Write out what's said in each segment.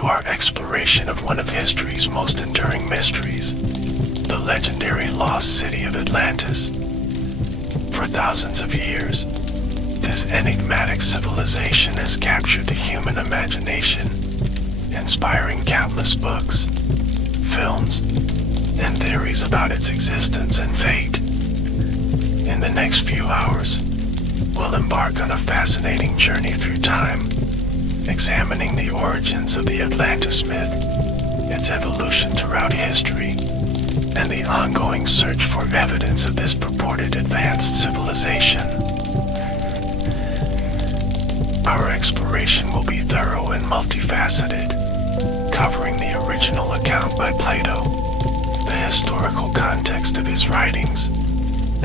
to our exploration of one of history's most enduring mysteries, the legendary lost city of Atlantis. For thousands of years, this enigmatic civilization has captured the human imagination, inspiring countless books, films, and theories about its existence and fate. In the next few hours, we'll embark on a fascinating journey through time, examining the origins of the Atlantis myth, its evolution throughout history, and the ongoing search for evidence of this purported advanced civilization. Our exploration will be thorough and multifaceted, covering the original account by Plato, the historical context of his writings,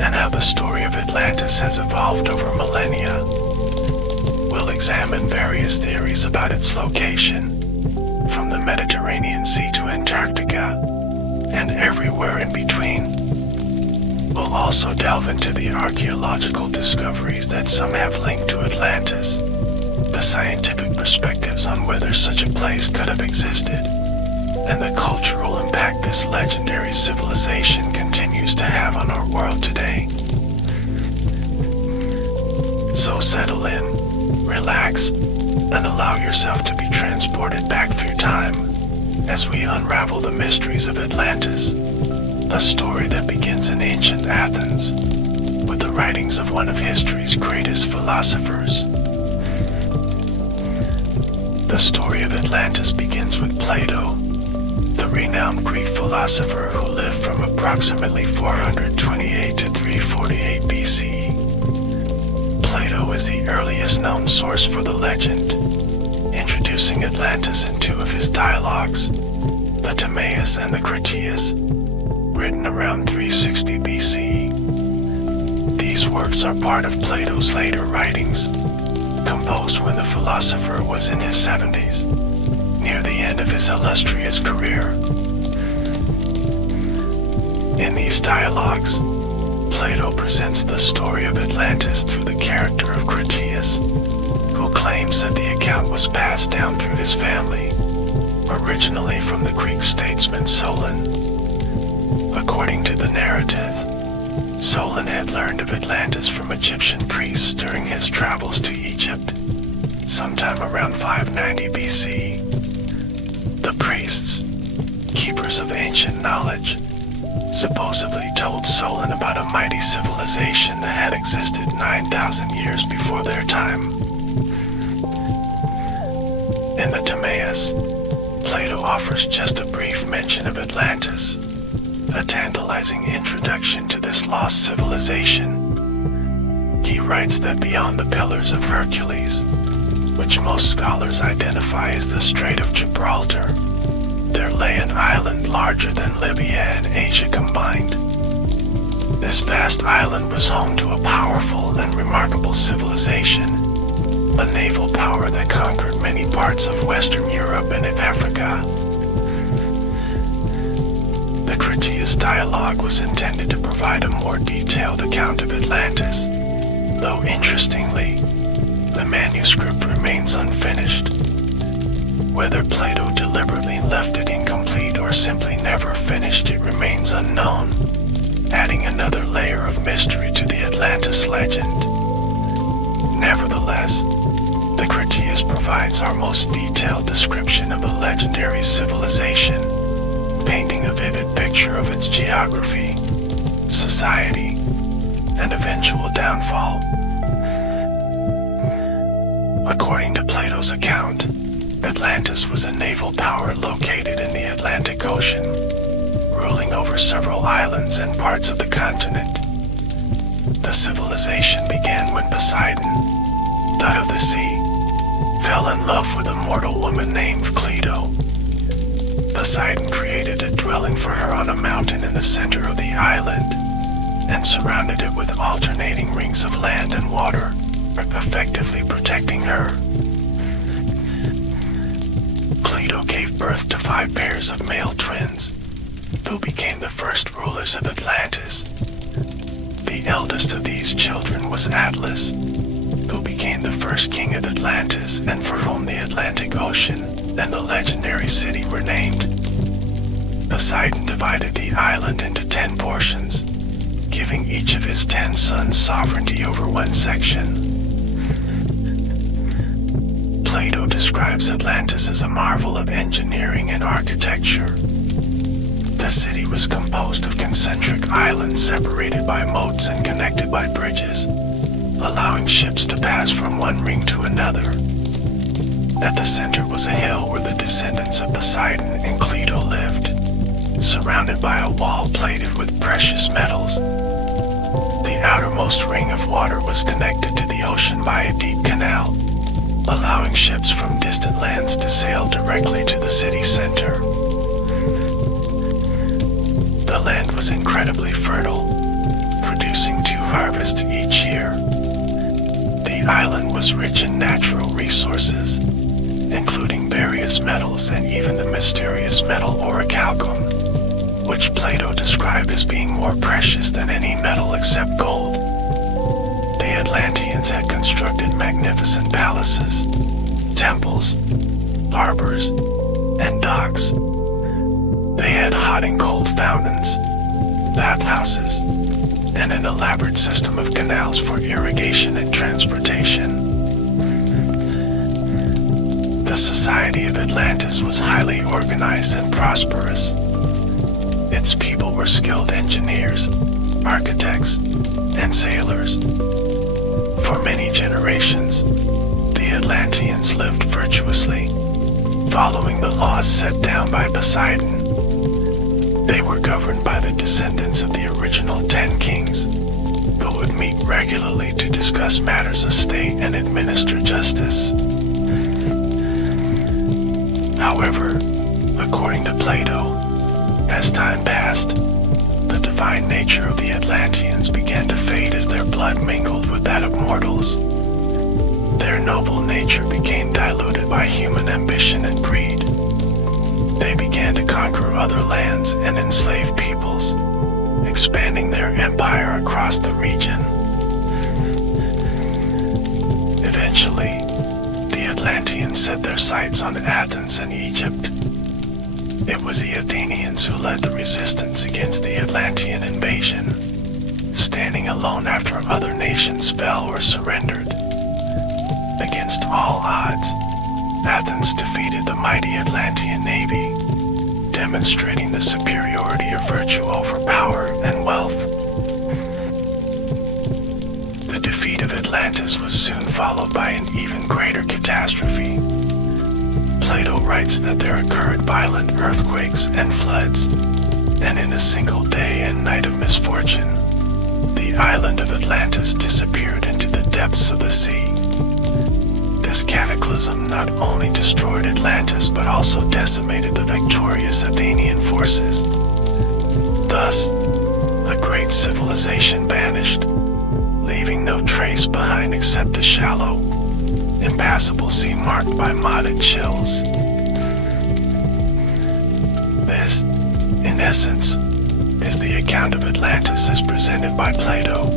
and how the story of Atlantis has evolved over millennia. We'll examine various theories about its location, from the Mediterranean Sea to Antarctica, and everywhere in between. We'll also delve into the archaeological discoveries that some have linked to Atlantis, the scientific perspectives on whether such a place could have existed, and the cultural impact this legendary civilization continues to have on our world today. So settle in, relax, and allow yourself to be transported back through time as we unravel the mysteries of Atlantis, a story that begins in ancient Athens with the writings of one of history's greatest philosophers. The story of Atlantis begins with Plato, the renowned Greek philosopher who lived from approximately 428 to 348 BC. Plato is the earliest known source for the legend, introducing Atlantis in two of his dialogues, the Timaeus and the Critias, written around 360 BC. These works are part of Plato's later writings, composed when the philosopher was in his 70s, near the end of his illustrious career. In these dialogues, Plato presents the story of Atlantis through the character of Critias, who claims that the account was passed down through his family, originally from the Greek statesman Solon. According to the narrative, Solon had learned of Atlantis from Egyptian priests during his travels to Egypt, sometime around 590 BC. The priests, keepers of ancient knowledge, supposedly told Solon about a mighty civilization that had existed 9,000 years before their time. In the Timaeus, Plato offers just a brief mention of Atlantis, a tantalizing introduction to this lost civilization. He writes that beyond the Pillars of Hercules, which most scholars identify as the Strait of Gibraltar, there lay an island larger than Libya and Asia combined. This vast island was home to a powerful and remarkable civilization, a naval power that conquered many parts of Western Europe and of Africa. The Critias dialogue was intended to provide a more detailed account of Atlantis, though interestingly, the manuscript remains unfinished. Whether Plato deliberately left it incomplete or simply never finished it remains unknown, adding another layer of mystery to the Atlantis legend. Nevertheless, the Critias provides our most detailed description of a legendary civilization, painting a vivid picture of its geography, society, and eventual downfall. According to Plato's account, Atlantis was a naval power located in the Atlantic Ocean, ruling over several islands and parts of the continent. The civilization began when Poseidon, god of the sea, fell in love with a mortal woman named Cleito. Poseidon created a dwelling for her on a mountain in the center of the island and surrounded it with alternating rings of land and water, effectively protecting her. Cleito gave birth to 5 pairs of male twins, who became the first rulers of Atlantis. The eldest of these children was Atlas, who became the first king of Atlantis and for whom the Atlantic Ocean, and the legendary city were named. Poseidon divided the island into 10 portions, giving each of his 10 sons sovereignty over one section. Plato describes Atlantis as a marvel of engineering and architecture. The city was composed of concentric islands separated by moats and connected by bridges, allowing ships to pass from one ring to another. At the center was a hill where the descendants of Poseidon and Cleito lived, surrounded by a wall plated with precious metals. The outermost ring of water was connected to the ocean by a deep canal, allowing ships from distant lands to sail directly to the city center. The land was incredibly fertile, producing 2 harvests each year. The island was rich in natural resources, including various metals and even the mysterious metal orichalcum, which Plato described as being more precious than any metal except gold. The Atlanteans had constructed magnificent palaces, temples, harbors, and docks. They had hot and cold fountains, bathhouses, and an elaborate system of canals for irrigation and transportation. The society of Atlantis was highly organized and prosperous. Its people were skilled engineers, architects, and sailors. For many generations, the Atlanteans lived virtuously, following the laws set down by Poseidon. They were governed by the descendants of the original 10 kings, who would meet regularly to discuss matters of state and administer justice. However, according to Plato, as time passed, the divine nature of the Atlanteans began to fade as their blood mingled with that of mortals. Their noble nature became diluted by human ambition and greed. They began to conquer other lands and enslave peoples, expanding their empire across the region. Eventually, the Atlanteans set their sights on Athens and Egypt. It was the Athenians who led the resistance against the Atlantean invasion, standing alone after other nations fell or surrendered. Against all odds, Athens defeated the mighty Atlantean navy, demonstrating the superiority of virtue over power and wealth. The defeat of Atlantis was soon followed by an even greater catastrophe. Plato writes that there occurred violent earthquakes and floods, and in a single day and night of misfortune, the island of Atlantis disappeared into the depths of the sea. This cataclysm not only destroyed Atlantis but also decimated the victorious Athenian forces. Thus, a great civilization vanished, leaving no trace behind except the shallow, impassable sea marked by modded chills. This, in essence, is the account of Atlantis as presented by Plato.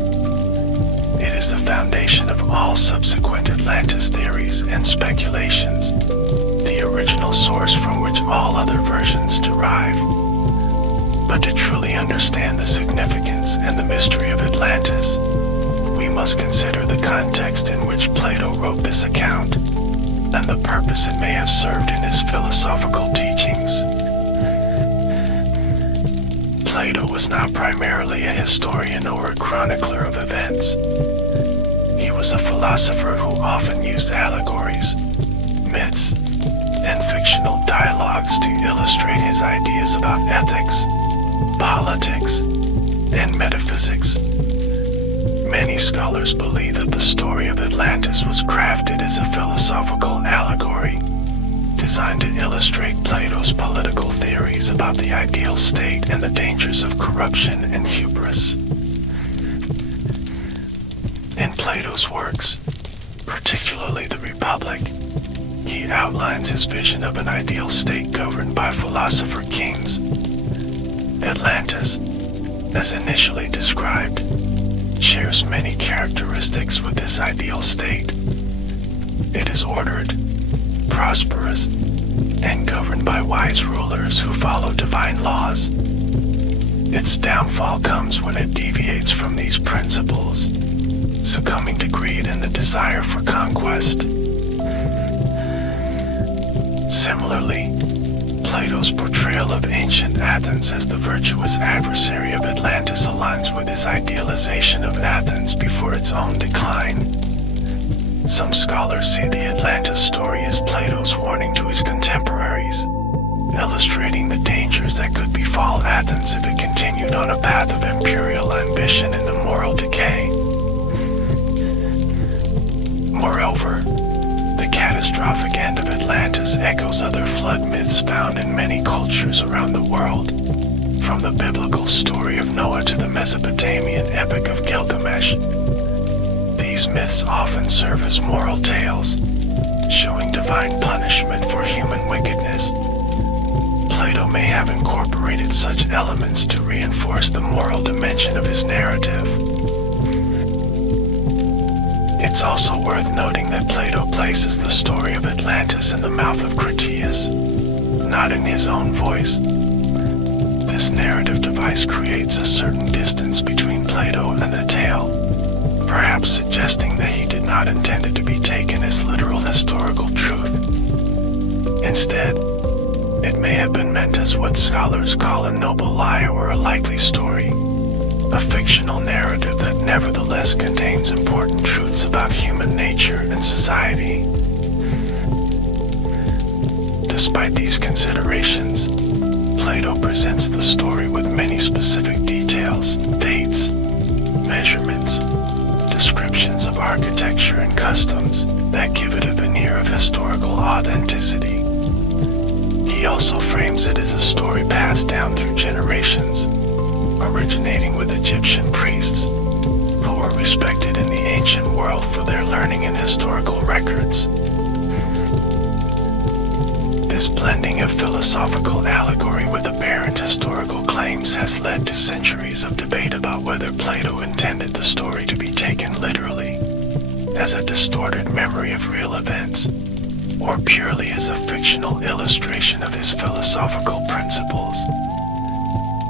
It is the foundation of all subsequent Atlantis theories and speculations, the original source from which all other versions derive. But to truly understand the significance and the mystery of Atlantis, we must consider the context in which Plato wrote this account and the purpose it may have served in his philosophical teachings. Plato was not primarily a historian or a chronicler of events. He was a philosopher who often used allegories, myths, and fictional dialogues to illustrate his ideas about ethics, politics, and metaphysics. Many scholars believe that the story of Atlantis was crafted as a philosophical allegory, designed to illustrate Plato's political theories about the ideal state and the dangers of corruption and hubris. In Plato's works, particularly the Republic, he outlines his vision of an ideal state governed by philosopher kings. Atlantis, as initially described, shares many characteristics with this ideal state. It is ordered, prosperous, wise rulers who follow divine laws. Its downfall comes when it deviates from these principles, succumbing to greed and the desire for conquest. Similarly, Plato's portrayal of ancient Athens as the virtuous adversary of Atlantis aligns with his idealization of Athens before its own decline. Some scholars see the Atlantis story as Plato's warning to his contemporaries, illustrating the dangers that could befall Athens if it continued on a path of imperial ambition and moral decay. Moreover, the catastrophic end of Atlantis echoes other flood myths found in many cultures around the world, from the biblical story of Noah to the Mesopotamian epic of Gilgamesh. These myths often serve as moral tales, showing divine punishment for human wickedness. Plato may have incorporated such elements to reinforce the moral dimension of his narrative. It's also worth noting that Plato places the story of Atlantis in the mouth of Critias, not in his own voice. This narrative device creates a certain distance between Plato and the tale, perhaps suggesting that he did not intend it to be taken as literal historical truth. Instead, it may have been meant as what scholars call a noble lie or a likely story, a fictional narrative that nevertheless contains important truths about human nature and society. Despite these considerations, Plato presents the story with many specific details, dates, measurements, descriptions of architecture and customs that give it a veneer of historical authenticity. He also frames it as a story passed down through generations, originating with Egyptian priests, who were respected in the ancient world for their learning and historical records. This blending of philosophical allegory with apparent historical claims has led to centuries of debate about whether Plato intended the story to be taken literally, as a distorted memory of real events, or purely as a fictional illustration of his philosophical principles.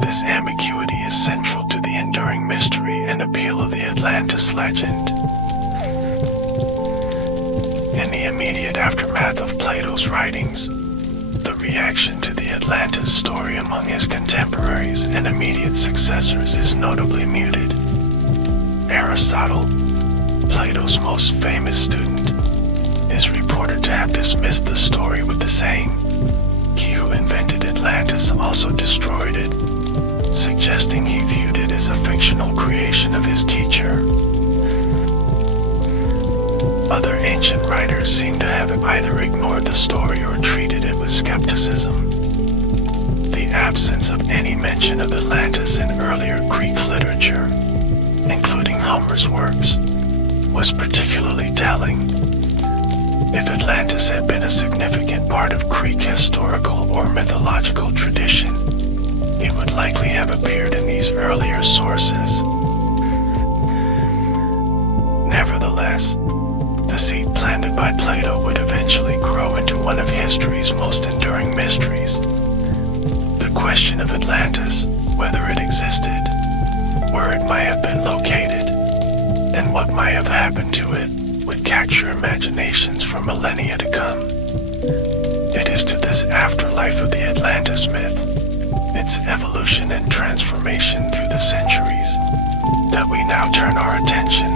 This ambiguity is central to the enduring mystery and appeal of the Atlantis legend. In the immediate aftermath of Plato's writings, the reaction to the Atlantis story among his contemporaries and immediate successors is notably muted. Aristotle, Plato's most famous student, is reported to have dismissed the story with the saying, "He who invented Atlantis also destroyed it," suggesting he viewed it as a fictional creation of his teacher. Other ancient writers seem to have either ignored the story or treated it with skepticism. The absence of any mention of Atlantis in earlier Greek literature, including Homer's works, was particularly telling. If Atlantis had been a significant part of Greek historical or mythological tradition, it would likely have appeared in these earlier sources. Nevertheless, the seed planted by Plato would eventually grow into one of history's most enduring mysteries. The question of Atlantis, whether it existed, where it might have been located, and what might have happened to it, would capture imaginations for millennia to come. It is to this afterlife of the Atlantis myth, its evolution and transformation through the centuries, that we now turn our attention.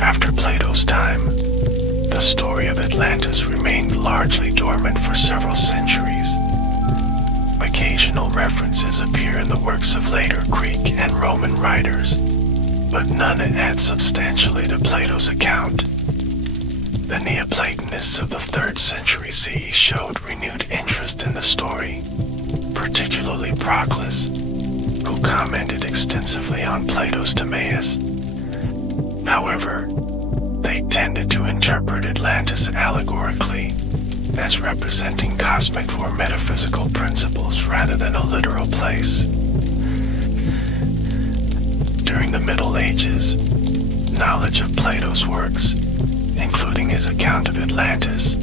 After Plato's time, the story of Atlantis remained largely dormant for several centuries. Occasional references appear in the works of later Greek and Roman writers, but none add substantially to Plato's account. The Neoplatonists of the 3rd century CE showed renewed interest in the story, particularly Proclus, who commented extensively on Plato's Timaeus. However, they tended to interpret Atlantis allegorically, as representing cosmic or metaphysical principles rather than a literal place. During the Middle Ages, knowledge of Plato's works, including his account of Atlantis,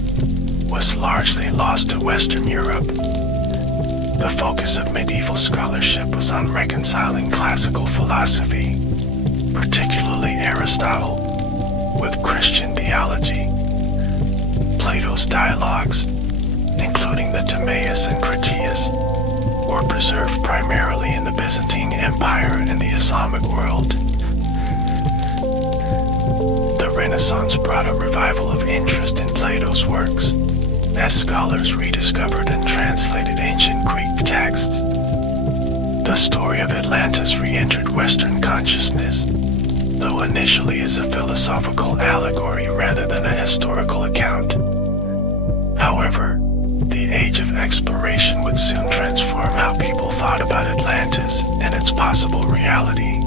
was was largely lost to Western Europe. The focus of medieval scholarship was on reconciling classical philosophy, particularly Aristotle, with Christian theology. Plato's dialogues, including the Timaeus and Critias, were preserved primarily in the Byzantine Empire and the Islamic world. The Renaissance brought a revival of interest in Plato's works, as scholars rediscovered and translated ancient Greek texts. The story of Atlantis re-entered Western consciousness, though initially as a philosophical allegory rather than a historical account. However, the age of exploration would soon transform how people thought about Atlantis and its possible reality.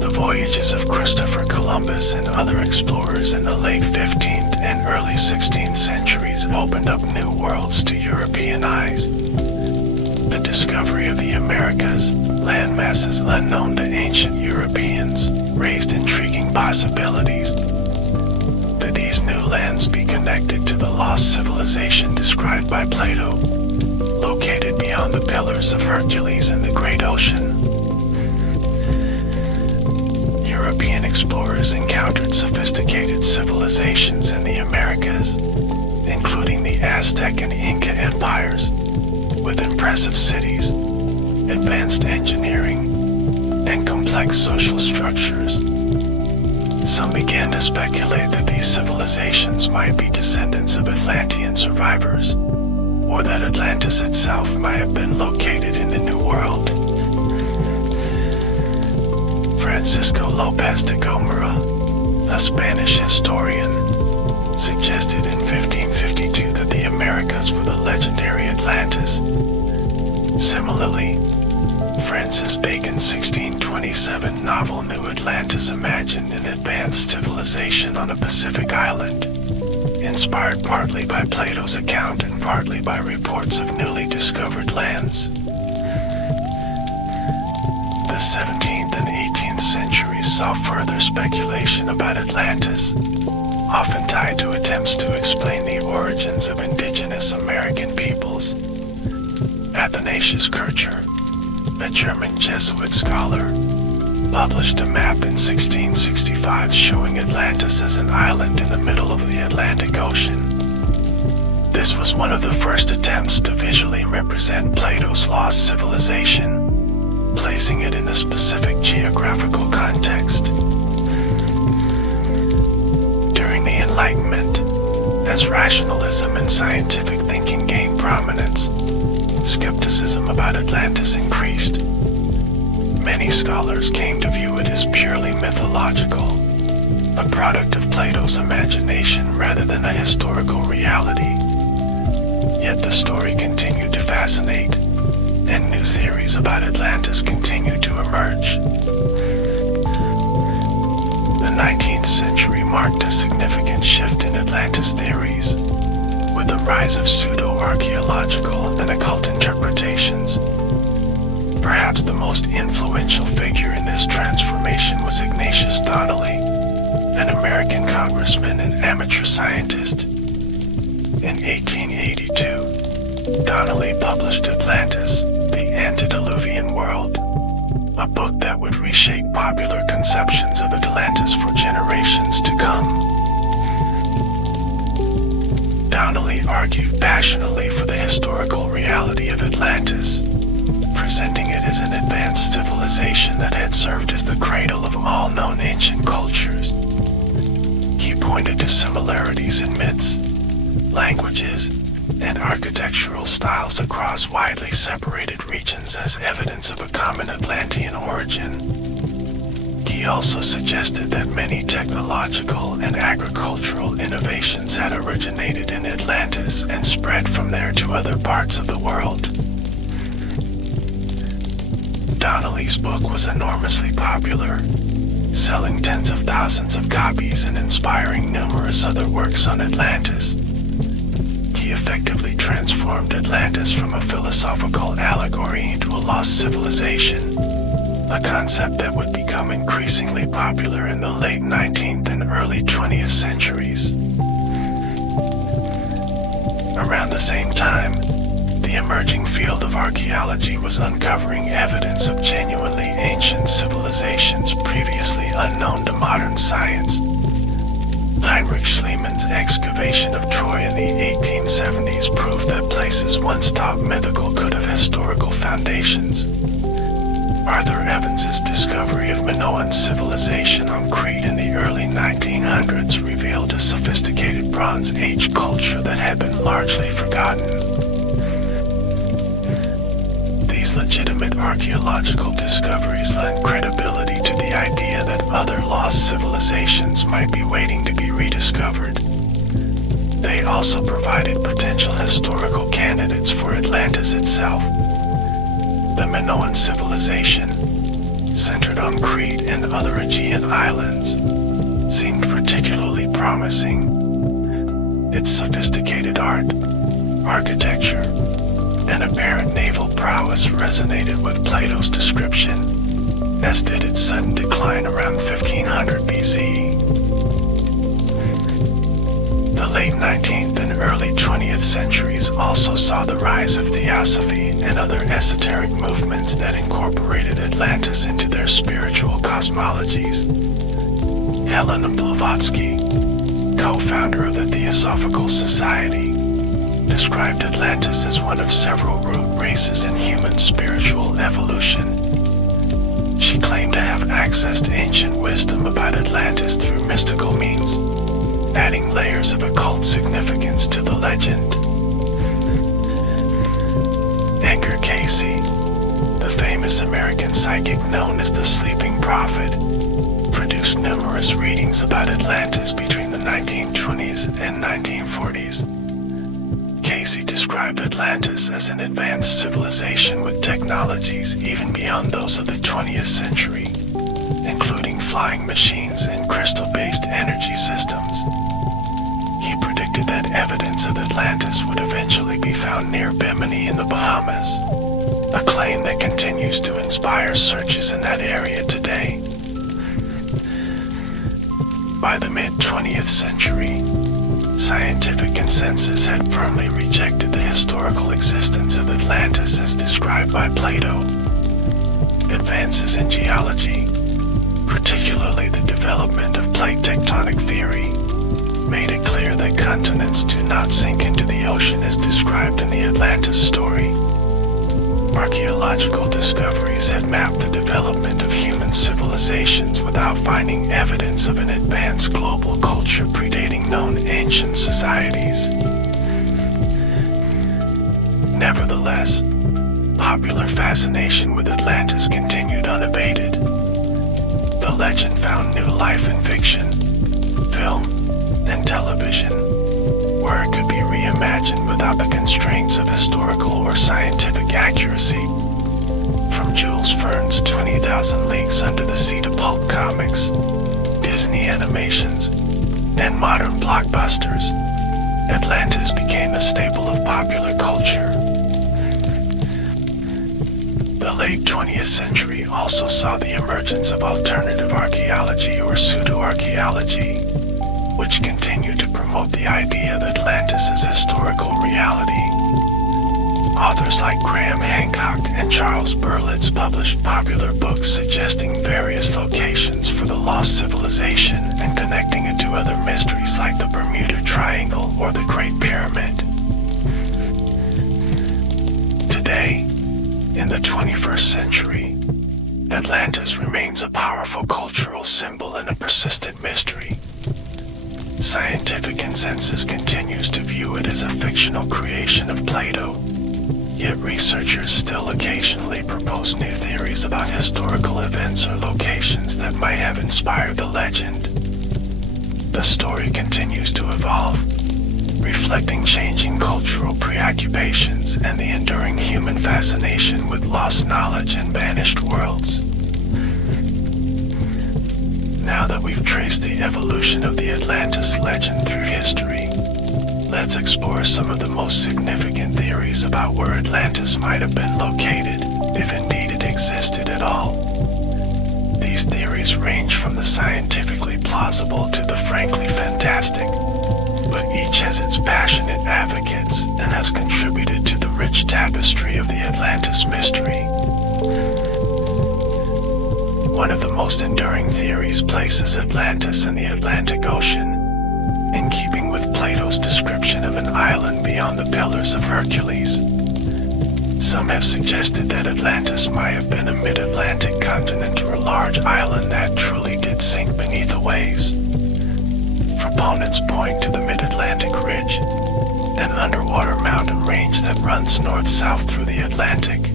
The voyages of Christopher Columbus and other explorers in the late 15th and early 16th centuries opened up new worlds to European eyes. The discovery of the Americas, landmasses unknown to ancient Europeans, raised intriguing possibilities. That these new lands be connected to the lost civilization described by Plato, located beyond the Pillars of Hercules in the Great Ocean. European explorers encountered sophisticated civilizations in the Americas, including the Aztec and Inca empires, with impressive cities, advanced engineering, and complex social structures. Some began to speculate that these civilizations might be descendants of Atlantean survivors, or that Atlantis itself might have been located in the New World. Francisco López de Gómara, a Spanish historian, suggested in 1552 that the Americas were the legendary Atlantis. Similarly, Francis Bacon's 1627 novel New Atlantis imagined an advanced civilization on a Pacific island, inspired partly by Plato's account and partly by reports of newly discovered lands. The 17th and 18th centuries saw further speculation about Atlantis, often tied to attempts to explain the origins of indigenous American peoples. Athanasius Kircher, a German Jesuit scholar, published a map in 1665 showing Atlantis as an island in the middle of the Atlantic Ocean. This was one of the first attempts to visually represent Plato's lost civilization, placing it in a specific geographical context. During the Enlightenment, as rationalism and scientific thinking gained prominence, skepticism about Atlantis increased. Many scholars came to view it as purely mythological, a product of Plato's imagination rather than a historical reality. Yet the story continued to fascinate, and new theories about Atlantis continued to emerge. The 19th century marked a significant shift in Atlantis theories, with the rise of pseudo-archaeological and occult interpretations. Perhaps the most influential figure in this transformation was Ignatius Donnelly, an American congressman and amateur scientist. In 1882, Donnelly published Atlantis, the Antediluvian World, a book that would reshape popular conceptions of Atlantis for generations to come. Donnelly argued passionately for the historical reality of Atlantis, presenting it as an advanced civilization that had served as the cradle of all known ancient cultures. He pointed to similarities in myths, languages, and architectural styles across widely separated regions as evidence of a common Atlantean origin. He also suggested that many technological and agricultural innovations had originated in Atlantis and spread from there to other parts of the world. Donnelly's book was enormously popular, selling tens of thousands of copies and inspiring numerous other works on Atlantis. He effectively transformed Atlantis from a philosophical allegory into a lost civilization, a concept that would become increasingly popular in the late 19th and early 20th centuries. of archaeology was uncovering evidence of genuinely ancient civilizations previously unknown to modern science. Heinrich Schliemann's excavation of Troy in the 1870s proved that places once thought mythical could have historical foundations. Arthur Evans's discovery of Minoan civilization on Crete in the early 1900s revealed a sophisticated Bronze Age culture that had been largely forgotten. These legitimate archaeological discoveries lent credibility to the idea that other lost civilizations might be waiting to be rediscovered. They also provided potential historical candidates for Atlantis itself. The Minoan civilization, centered on Crete and other Aegean islands, seemed particularly promising. Its sophisticated art, architecture, and apparent naval prowess resonated with Plato's description, as did its sudden decline around 1500 BC. The late 19th and early 20th centuries also saw the rise of theosophy and other esoteric movements that incorporated Atlantis into their spiritual cosmologies. Helena Blavatsky, co-founder of the Theosophical Society, described Atlantis as one of several root races in human spiritual evolution. She claimed to have access to ancient wisdom about Atlantis through mystical means, adding layers of occult significance to the legend. Edgar Cayce, the famous American psychic known as the Sleeping Prophet, produced numerous readings about Atlantis between the 1920s and 1940s. Cayce described Atlantis as an advanced civilization with technologies even beyond those of the 20th century, including flying machines and crystal-based energy systems. He predicted that evidence of Atlantis would eventually be found near Bimini in the Bahamas, a claim that continues to inspire searches in that area today. By the mid-20th century, scientific consensus had firmly rejected the historical existence of Atlantis as described by Plato. Advances in geology, particularly the development of plate tectonic theory, made it clear that continents do not sink into the ocean as described in the Atlantis story. Archaeological discoveries had mapped the development of human civilizations without finding evidence of an advanced global culture predating known ancient societies. Nevertheless, popular fascination with Atlantis continued unabated. The legend found new life in fiction, film, and television, where it could be reimagined without the constraints of historical or scientific accuracy. From Jules Verne's 20,000 Leagues Under the Sea to pulp comics, Disney animations, and modern blockbusters, Atlantis became a staple of popular culture. The late 20th century also saw the emergence of alternative archaeology or pseudo-archaeology, which continued to promote the idea that Atlantis is historical reality. Authors like Graham Hancock and Charles Berlitz published popular books suggesting various locations for the lost civilization and connecting it to other mysteries like the Bermuda Triangle or the Great Pyramid. Today, in the 21st century, Atlantis remains a powerful cultural symbol and a persistent mystery. Scientific consensus continues to view it as a fictional creation of Plato, yet researchers still occasionally propose new theories about historical events or locations that might have inspired the legend. The story continues to evolve, reflecting changing cultural preoccupations and the enduring human fascination with lost knowledge and vanished worlds. Now that we've traced the evolution of the Atlantis legend through history, let's explore some of the most significant theories about where Atlantis might have been located, if indeed it existed at all. These theories range from the scientifically plausible to the frankly fantastic, but each has its passionate advocates and has contributed to the rich tapestry of the Atlantis mystery. One of the most enduring theories places Atlantis in the Atlantic Ocean, in keeping with Plato's description of an island beyond the Pillars of Hercules. Some have suggested that Atlantis might have been a mid-Atlantic continent or a large island that truly did sink beneath the waves. Proponents point to the Mid-Atlantic Ridge, an underwater mountain range that runs north-south through the Atlantic,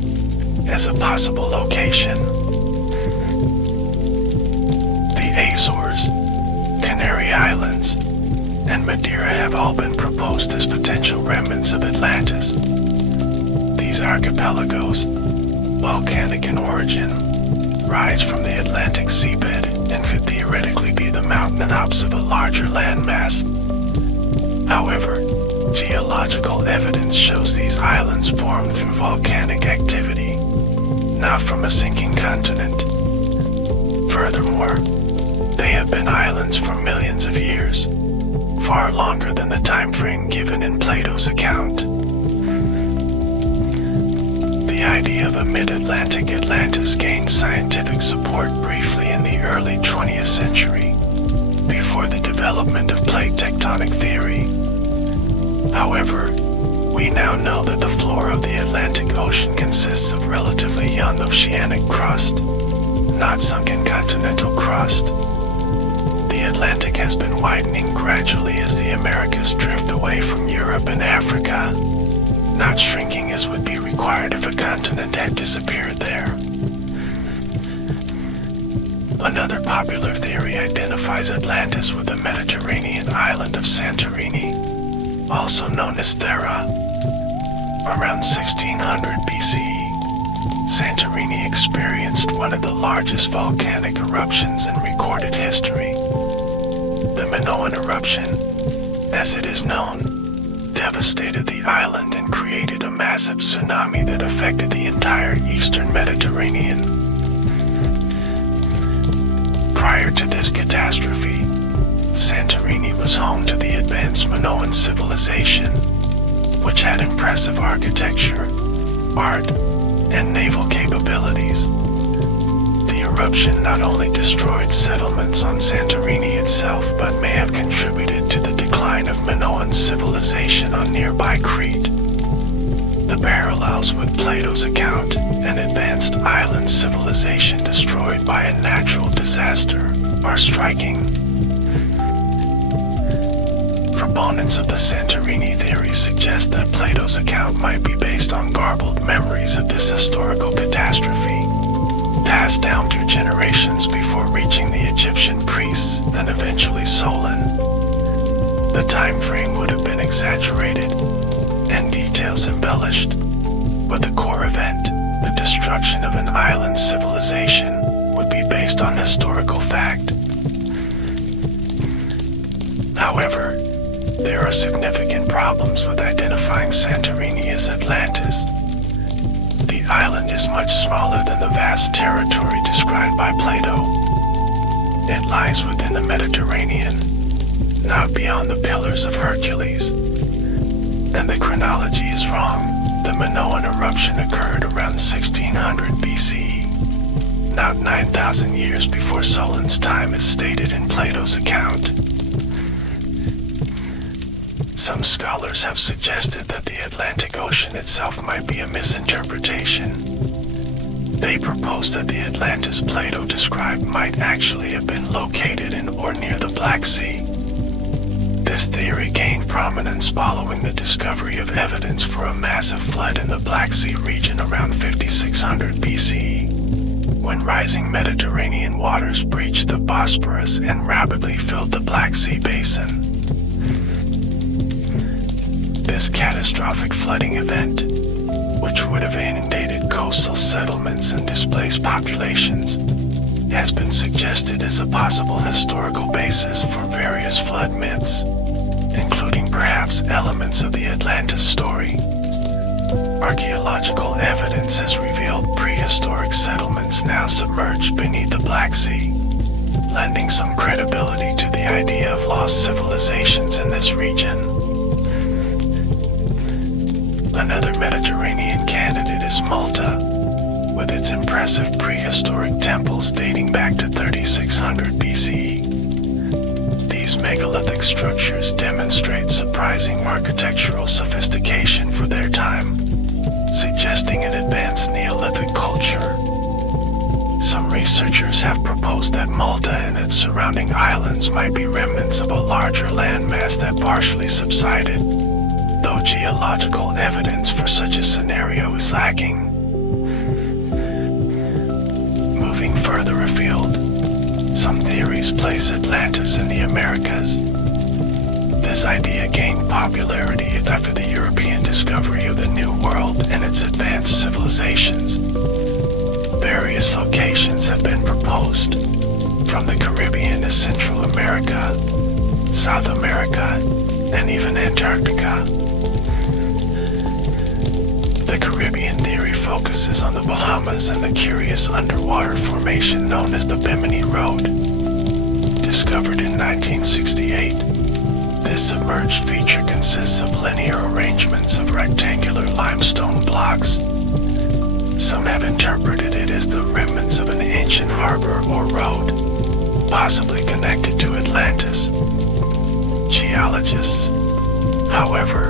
as a possible location. The Azores, Canary Islands, and Madeira have all been proposed as potential remnants of Atlantis. These archipelagos, volcanic in origin, rise from the Atlantic seabed and could theoretically be the mountaintops of a larger landmass. However, geological evidence shows these islands formed through volcanic activity, not from a sinking continent. Furthermore, they have been islands for millions of years, far longer than the time frame given in Plato's account. The idea of a mid-Atlantic Atlantis gained scientific support briefly in the early 20th century, before the development of plate tectonic theory. However, we now know that the floor of the Atlantic Ocean consists of relatively young oceanic crust, not sunken continental crust. The Atlantic has been widening gradually as the Americas drift away from Europe and Africa, not shrinking as would be required if a continent had disappeared there. Another popular theory identifies Atlantis with the Mediterranean island of Santorini, also known as Thera. Around 1600 BCE, Santorini experienced one of the largest volcanic eruptions in recorded history. The Minoan eruption, as it is known, devastated the island and created a massive tsunami that affected the entire eastern Mediterranean. Prior to this catastrophe, Santorini was home to the advanced Minoan civilization, which had impressive architecture, art, and naval capabilities. The eruption not only destroyed settlements on Santorini itself, but may have contributed to the decline of Minoan civilization on nearby Crete. The parallels with Plato's account, an advanced island civilization destroyed by a natural disaster, are striking. Proponents of the Santorini theory suggest that Plato's account might be based on garbled memories of this historical catastrophe, passed down through generations before reaching the Egyptian priests and eventually Solon. The time frame would have been exaggerated and details embellished, but the core event, the destruction of an island civilization, would be based on historical fact. However, there are significant problems with identifying Santorini as Atlantis. The island is much smaller than the vast territory described by Plato. It lies within the Mediterranean, not beyond the Pillars of Hercules. And the chronology is wrong. The Minoan eruption occurred around 1600 BCE, not 9,000 years before Solon's time as stated in Plato's account. Some scholars have suggested that the Atlantic Ocean itself might be a misinterpretation. They propose that the Atlantis Plato described might actually have been located in or near the Black Sea. This theory gained prominence following the discovery of evidence for a massive flood in the Black Sea region around 5600 BCE, when rising Mediterranean waters breached the Bosporus and rapidly filled the Black Sea basin. This catastrophic flooding event, which would have inundated coastal settlements and displaced populations, has been suggested as a possible historical basis for various flood myths, including perhaps elements of the Atlantis story. Archaeological evidence has revealed prehistoric settlements now submerged beneath the Black Sea, lending some credibility to the idea of lost civilizations in this region. Another Mediterranean is Malta, with its impressive prehistoric temples dating back to 3600 BCE. These megalithic structures demonstrate surprising architectural sophistication for their time, suggesting an advanced Neolithic culture. Some researchers have proposed that Malta and its surrounding islands might be remnants of a larger landmass that partially subsided, though geological evidence for such a scenario is lacking. Moving further afield, some theories place Atlantis in the Americas. This idea gained popularity after the European discovery of the New World and its advanced civilizations. Various locations have been proposed, from the Caribbean to Central America, South America, and even Antarctica. The Caribbean theory focuses on the Bahamas and the curious underwater formation known as the Bimini Road. Discovered in 1968, this submerged feature consists of linear arrangements of rectangular limestone blocks. Some have interpreted it as the remnants of an ancient harbor or road, possibly connected to Atlantis. Geologists, however,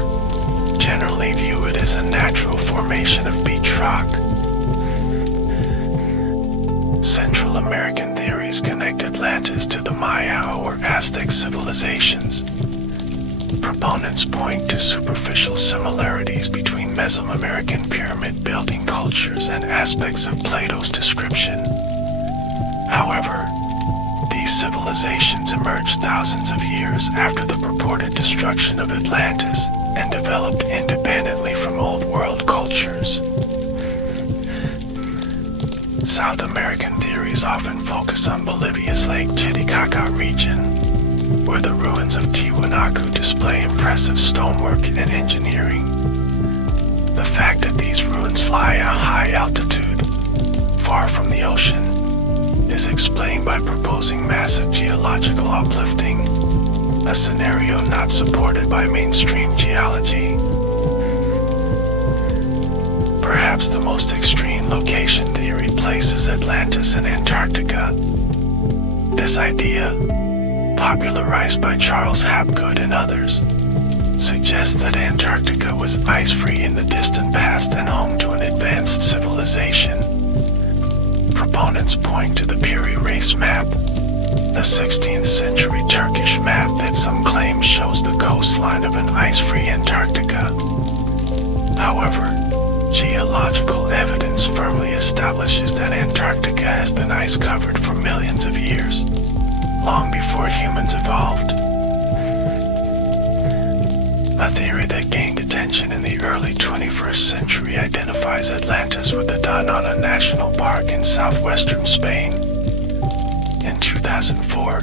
generally view it as a natural formation of beach rock. Central American theories connect Atlantis to the Maya or Aztec civilizations. Proponents point to superficial similarities between Mesoamerican pyramid building cultures and aspects of Plato's description. However, these civilizations emerged thousands of years after the purported destruction of Atlantis and developed independently from Old World cultures. South American theories often focus on Bolivia's Lake Titicaca region, where the ruins of Tiwanaku display impressive stonework and engineering. The fact that these ruins lie at a high altitude, far from the ocean, is explained by proposing massive geological uplifting, a scenario not supported by mainstream geology. Perhaps the most extreme location theory places Atlantis in Antarctica. This idea, popularized by Charles Hapgood and others, suggests that Antarctica was ice-free in the distant past and home to an advanced civilization. Proponents point to the Piri Reis map, a 16th century Turkish map that some claim shows the coastline of an ice-free Antarctica. However, geological evidence firmly establishes that Antarctica has been ice-covered for millions of years, long before humans evolved. A theory that gained attention in the early 21st century identifies Atlantis with the Donana National Park in southwestern Spain. In 2004,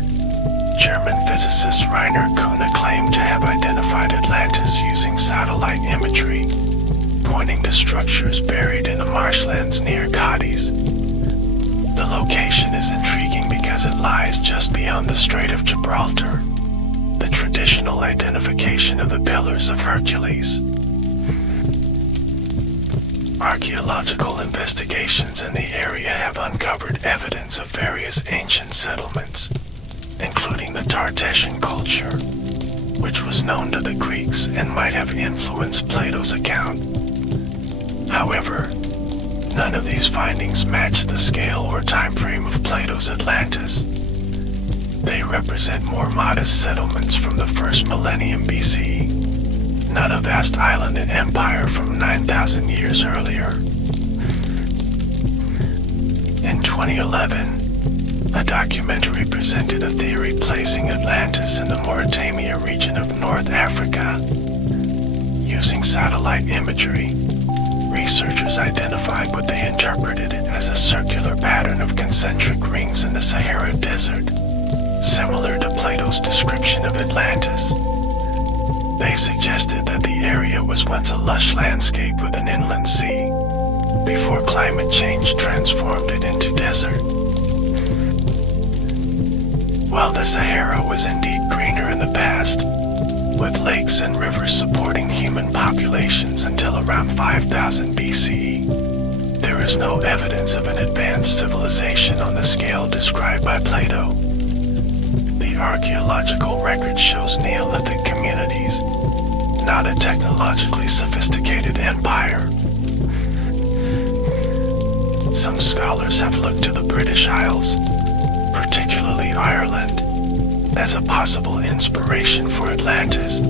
German physicist Rainer Kuhne claimed to have identified Atlantis using satellite imagery, pointing to structures buried in the marshlands near Cadiz. The location is intriguing because it lies just beyond the Strait of Gibraltar, the traditional identification of the Pillars of Hercules. Archaeological investigations in the area have uncovered evidence of various ancient settlements, including the Tartessian culture, which was known to the Greeks and might have influenced Plato's account. However, none of these findings match the scale or time frame of Plato's Atlantis. They represent more modest settlements from the first millennium BC, not a vast island and empire from 9,000 years earlier. In 2011, a documentary presented a theory placing Atlantis in the Mauritania region of North Africa. Using satellite imagery, researchers identified what they interpreted as a circular pattern of concentric rings in the Sahara Desert, similar to Plato's description of Atlantis. They suggested that the area was once a lush landscape with an inland sea, before climate change transformed it into desert. While the Sahara was indeed greener in the past, with lakes and rivers supporting human populations until around 5000 BCE. There is no evidence of an advanced civilization on the scale described by Plato. The archaeological record shows Neolithic communities, not a technologically sophisticated empire. Some scholars have looked to the British Isles, particularly Ireland, as a possible inspiration for Atlantis.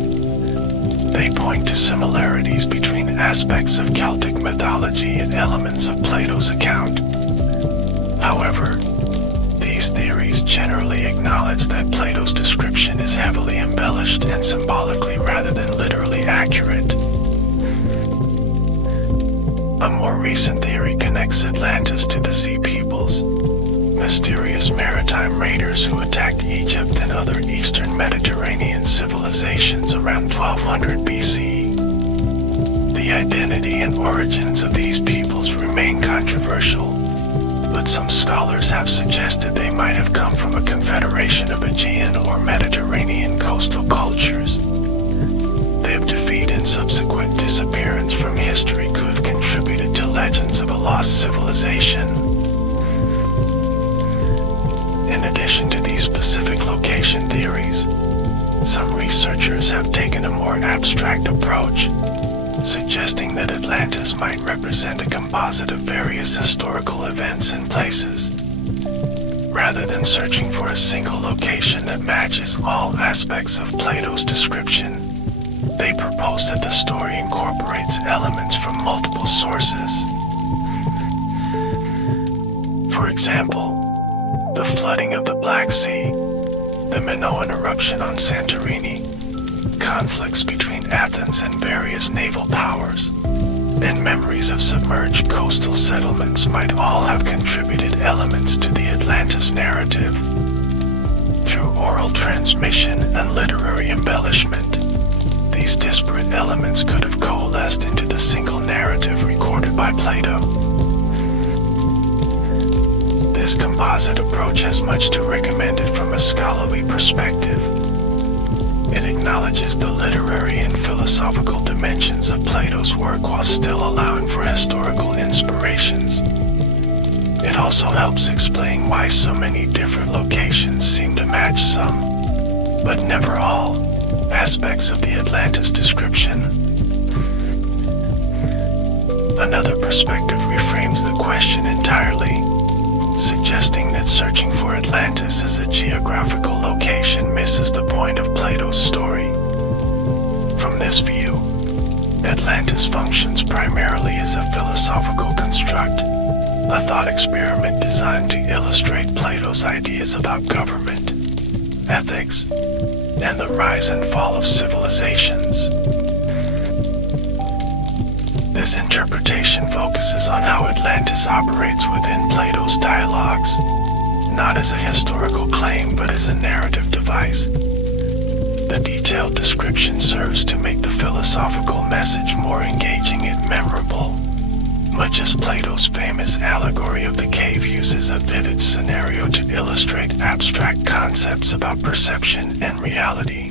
They point to similarities between aspects of Celtic mythology and elements of Plato's account. However, these theories generally acknowledge that Plato's description is heavily embellished and symbolically rather than literally accurate. A more recent theory connects Atlantis to the Sea Peoples, mysterious maritime raiders who attacked Egypt and other eastern Mediterranean civilizations around 1200 BCE. The identity and origins of these peoples remain controversial, but some scholars have suggested they might have come from a confederation of Aegean or Mediterranean coastal cultures. Their defeat and subsequent disappearance from history could have contributed to legends of a lost civilization. In addition to these specific location theories, some researchers have taken a more abstract approach, suggesting that Atlantis might represent a composite of various historical events and places. Rather than searching for a single location that matches all aspects of Plato's description, they propose that the story incorporates elements from multiple sources. For example, the flooding of the Black Sea, the Minoan eruption on Santorini, conflicts between Athens and various naval powers, and memories of submerged coastal settlements might all have contributed elements to the Atlantis narrative. Through oral transmission and literary embellishment, these disparate elements could have coalesced into the single narrative recorded by Plato. This composite approach has much to recommend it from a scholarly perspective. It acknowledges the literary and philosophical dimensions of Plato's work while still allowing for historical inspirations. It also helps explain why so many different locations seem to match some, but never all, aspects of the Atlantis description. Another perspective reframes the question entirely, suggesting that searching for Atlantis as a geographical location misses the point of Plato's story. From this view, Atlantis functions primarily as a philosophical construct, a thought experiment designed to illustrate Plato's ideas about government, ethics, and the rise and fall of civilizations. This interpretation focuses on how Atlantis operates within Plato's dialogues, not as a historical claim but as a narrative device. The detailed description serves to make the philosophical message more engaging and memorable, much as Plato's famous allegory of the cave uses a vivid scenario to illustrate abstract concepts about perception and reality.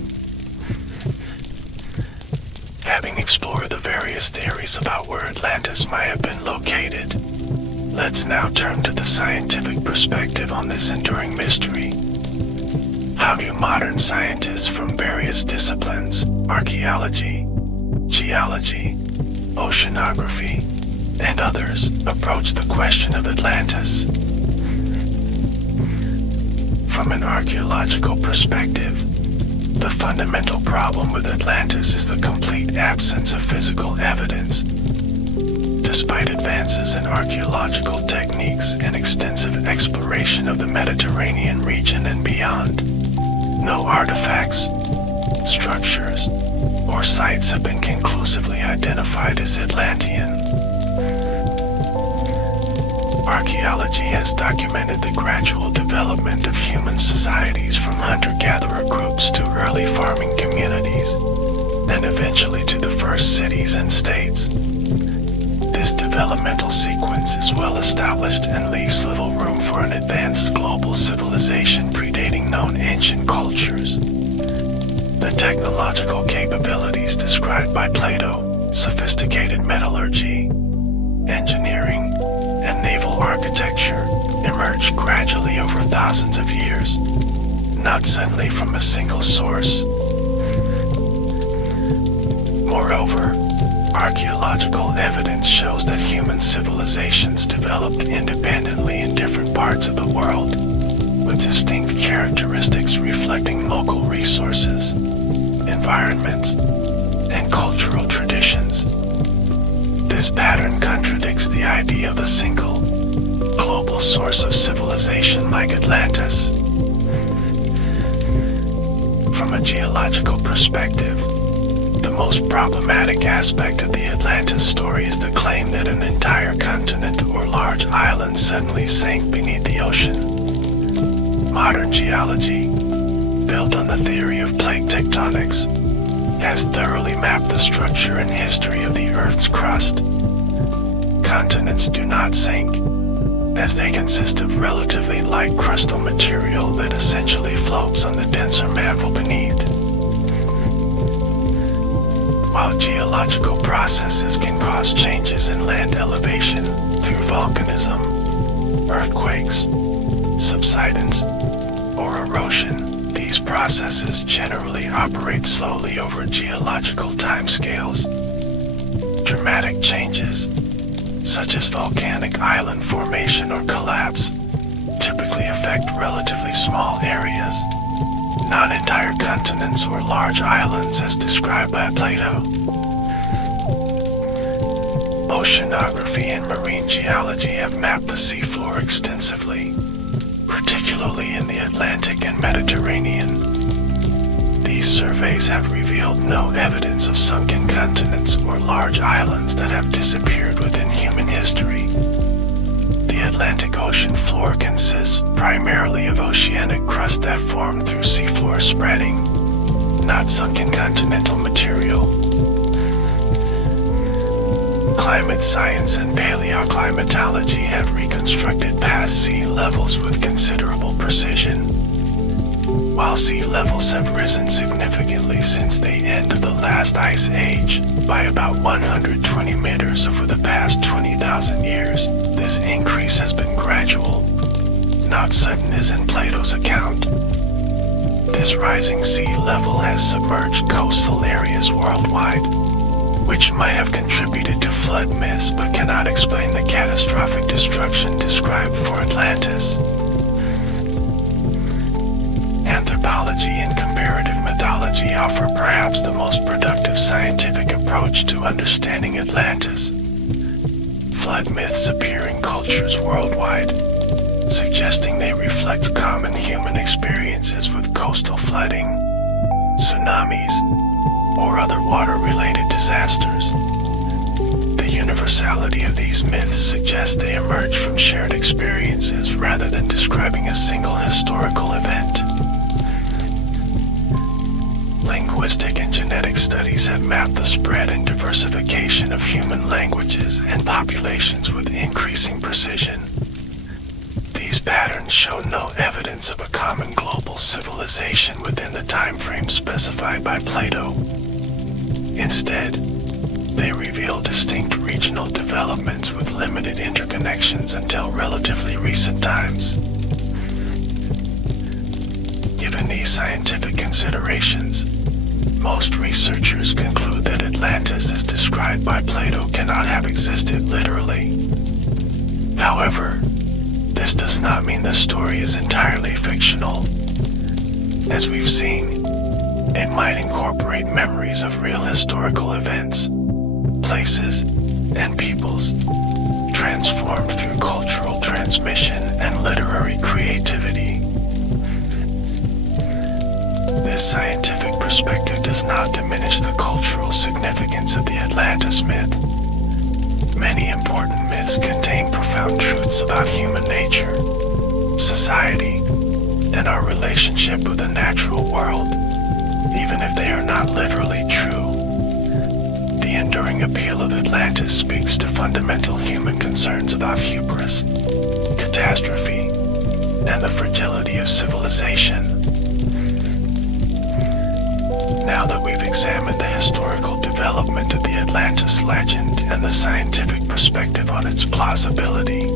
Having explored the various theories about where Atlantis might have been located, let's now turn to the scientific perspective on this enduring mystery. How do modern scientists from various disciplines, archaeology, geology, oceanography, and others, approach the question of Atlantis? From an archaeological perspective, the fundamental problem with Atlantis is the complete absence of physical evidence. Despite advances in archaeological techniques and extensive exploration of the Mediterranean region and beyond, no artifacts, structures, or sites have been conclusively identified as Atlantean. Archaeology has documented the gradual development of human societies from hunter-gatherer groups to early farming communities, and eventually to the first cities and states. This developmental sequence is well established and leaves little room for an advanced global civilization predating known ancient cultures. The technological capabilities described by Plato, sophisticated metallurgy, engineering, and naval architecture, emerged gradually over thousands of years, not suddenly from a single source. Moreover, archaeological evidence shows that human civilizations developed independently in different parts of the world, with distinct characteristics reflecting local resources, environments, and cultural traditions. This pattern contradicts the idea of a single, global source of civilization like Atlantis. From a geological perspective, the most problematic aspect of the Atlantis story is the claim that an entire continent or large island suddenly sank beneath the ocean. Modern geology, built on the theory of plate tectonics, has thoroughly mapped the structure and history of the Earth's crust. Continents do not sink, as they consist of relatively light crustal material that essentially floats on the denser mantle beneath. While geological processes can cause changes in land elevation through volcanism, earthquakes, subsidence, or erosion, these processes generally operate slowly over geological timescales. Dramatic changes, such as volcanic island formation or collapse, typically affect relatively small areas, not entire continents or large islands as described by Plato. Oceanography and marine geology have mapped the seafloor extensively, particularly in the Atlantic and Mediterranean. These surveys have revealed no evidence of sunken continents or large islands that have disappeared within human history. The Atlantic Ocean floor consists primarily of oceanic crust that formed through seafloor spreading, not sunken continental material. Climate science and paleoclimatology have reconstructed past sea levels with considerable precision. While sea levels have risen significantly since the end of the last ice age by about 120 meters over the past 20,000 years, this increase has been gradual, not sudden as in Plato's account. This rising sea level has submerged coastal areas worldwide, which might have contributed to flood myths but cannot explain the catastrophic destruction described for Atlantis. Anthropology and comparative mythology offer perhaps the most productive scientific approach to understanding Atlantis. Flood myths appear in cultures worldwide, suggesting they reflect common human experiences with coastal flooding, tsunamis, or other water-related disasters. The universality of these myths suggests they emerge from shared experiences rather than describing a single historical event. Linguistic and genetic studies have mapped the spread and diversification of human languages and populations with increasing precision. These patterns show no evidence of a common global civilization within the time frame specified by Plato. Instead, they reveal distinct regional developments with limited interconnections until relatively recent times. Given these scientific considerations, most researchers conclude that Atlantis as described by Plato cannot have existed literally. However, this does not mean the story is entirely fictional. As we've seen, it might incorporate memories of real historical events, places, and peoples, transformed through cultural transmission and literary creativity. This scientific perspective does not diminish the cultural significance of the Atlantis myth. Many important myths contain profound truths about human nature, society, and our relationship with the natural world, even if they are not literally true. The enduring appeal of Atlantis speaks to fundamental human concerns about hubris, catastrophe, and the fragility of civilization. Now that we've examined the historical development of the Atlantis legend and the scientific perspective on its plausibility,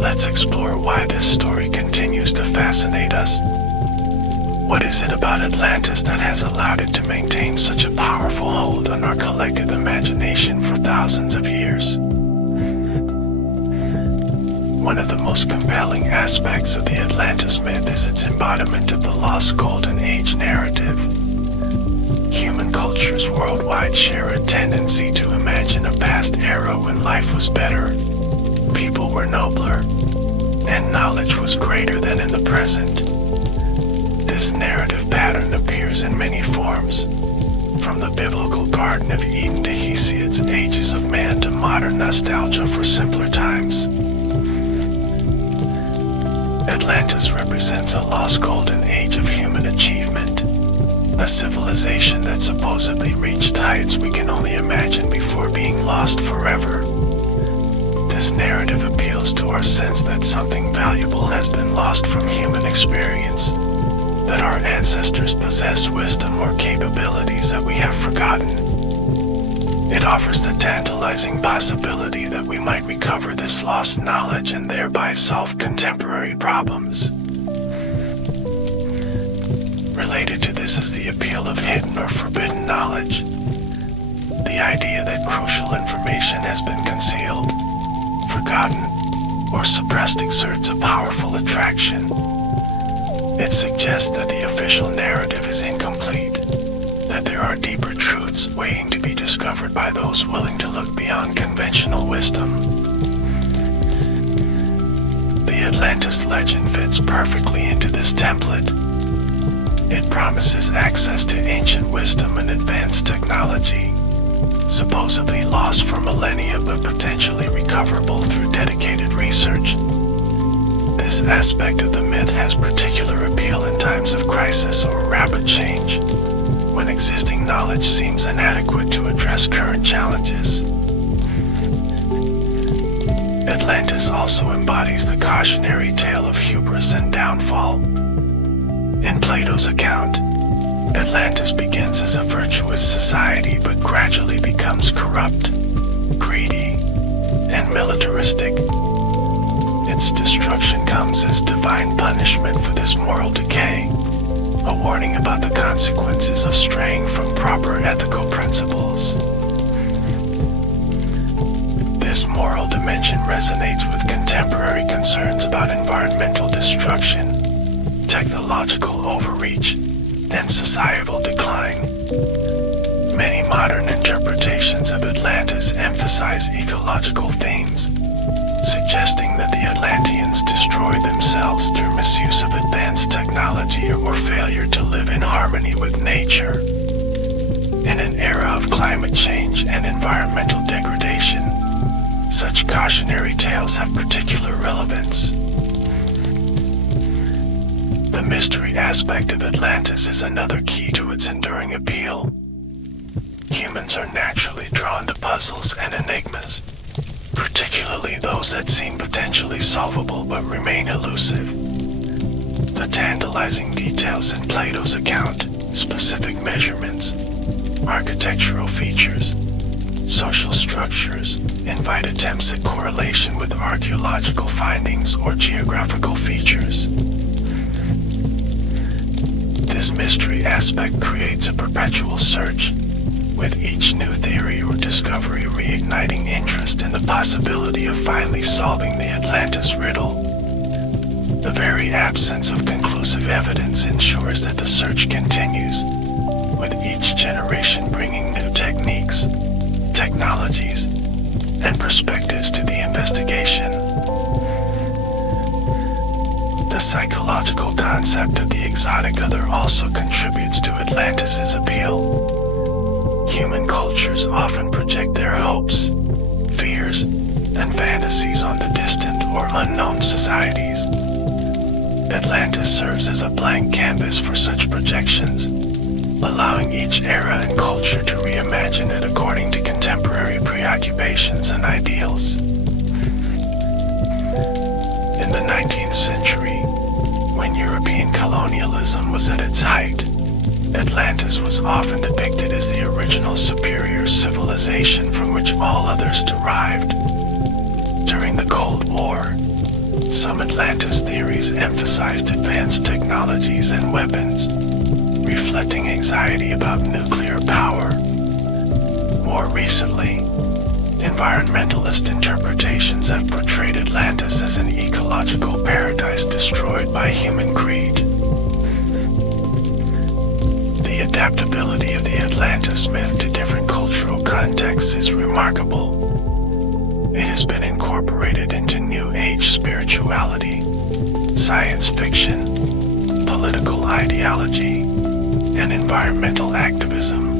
let's explore why this story continues to fascinate us. What is it about Atlantis that has allowed it to maintain such a powerful hold on our collective imagination for thousands of years? One of the most compelling aspects of the Atlantis myth is its embodiment of the lost golden age narrative. Human cultures worldwide share a tendency to imagine a past era when life was better, people were nobler, and knowledge was greater than in the present. This narrative pattern appears in many forms, from the biblical Garden of Eden to Hesiod's Ages of Man to modern nostalgia for simpler times. Atlantis represents a lost golden age of human achievement, a civilization that supposedly reached heights we can only imagine before being lost forever. This narrative appeals to our sense that something valuable has been lost from human experience, that our ancestors possessed wisdom or capabilities that we have forgotten. It offers the tantalizing possibility that we might recover this lost knowledge and thereby solve contemporary problems. Related to this is the appeal of hidden or forbidden knowledge. The idea that crucial information has been concealed, forgotten, or suppressed exerts a powerful attraction. It suggests that the official narrative is incomplete, that there are deeper truths waiting to be discovered by those willing to look beyond conventional wisdom. The Atlantis legend fits perfectly into this template. It promises access to ancient wisdom and advanced technology, supposedly lost for millennia but potentially recoverable through dedicated research. This aspect of the myth has particular appeal in times of crisis or rapid change, when existing knowledge seems inadequate to address current challenges. Atlantis also embodies the cautionary tale of hubris and downfall. In Plato's account, Atlantis begins as a virtuous society but gradually becomes corrupt, greedy, and militaristic. Its destruction comes as divine punishment for this moral decay, a warning about the consequences of straying from proper ethical principles. This moral dimension resonates with contemporary concerns about environmental destruction, technological overreach, and societal decline. Many modern interpretations of Atlantis emphasize ecological themes, suggesting that the Atlanteans destroyed themselves through misuse of advanced technology or failure to live in harmony with nature. In an era of climate change and environmental degradation, such cautionary tales have particular relevance. The mystery aspect of Atlantis is another key to its enduring appeal. Humans are naturally drawn to puzzles and enigmas, particularly those that seem potentially solvable but remain elusive. The tantalizing details in Plato's account, specific measurements, architectural features, social structures, invite attempts at correlation with archaeological findings or geographical features. This mystery aspect creates a perpetual search, with each new theory or discovery reigniting interest in the possibility of finally solving the Atlantis riddle. The very absence of conclusive evidence ensures that the search continues, with each generation bringing new techniques, technologies, and perspectives to the investigation. The psychological concept of the exotic other also contributes to Atlantis' appeal. Human cultures often project their hopes, fears, and fantasies on the distant or unknown societies. Atlantis serves as a blank canvas for such projections, allowing each era and culture to reimagine it according to contemporary preoccupations and ideals. In the 19th century, when European colonialism was at its height, Atlantis was often depicted as the original superior civilization from which all others derived. During the Cold War, some Atlantis theories emphasized advanced technologies and weapons, reflecting anxiety about nuclear power. More recently, environmentalist interpretations have portrayed Atlantis as an ecological paradise destroyed by human greed. The adaptability of the Atlantis myth to different cultural contexts is remarkable. It has been incorporated into New Age spirituality, science fiction, political ideology, and environmental activism.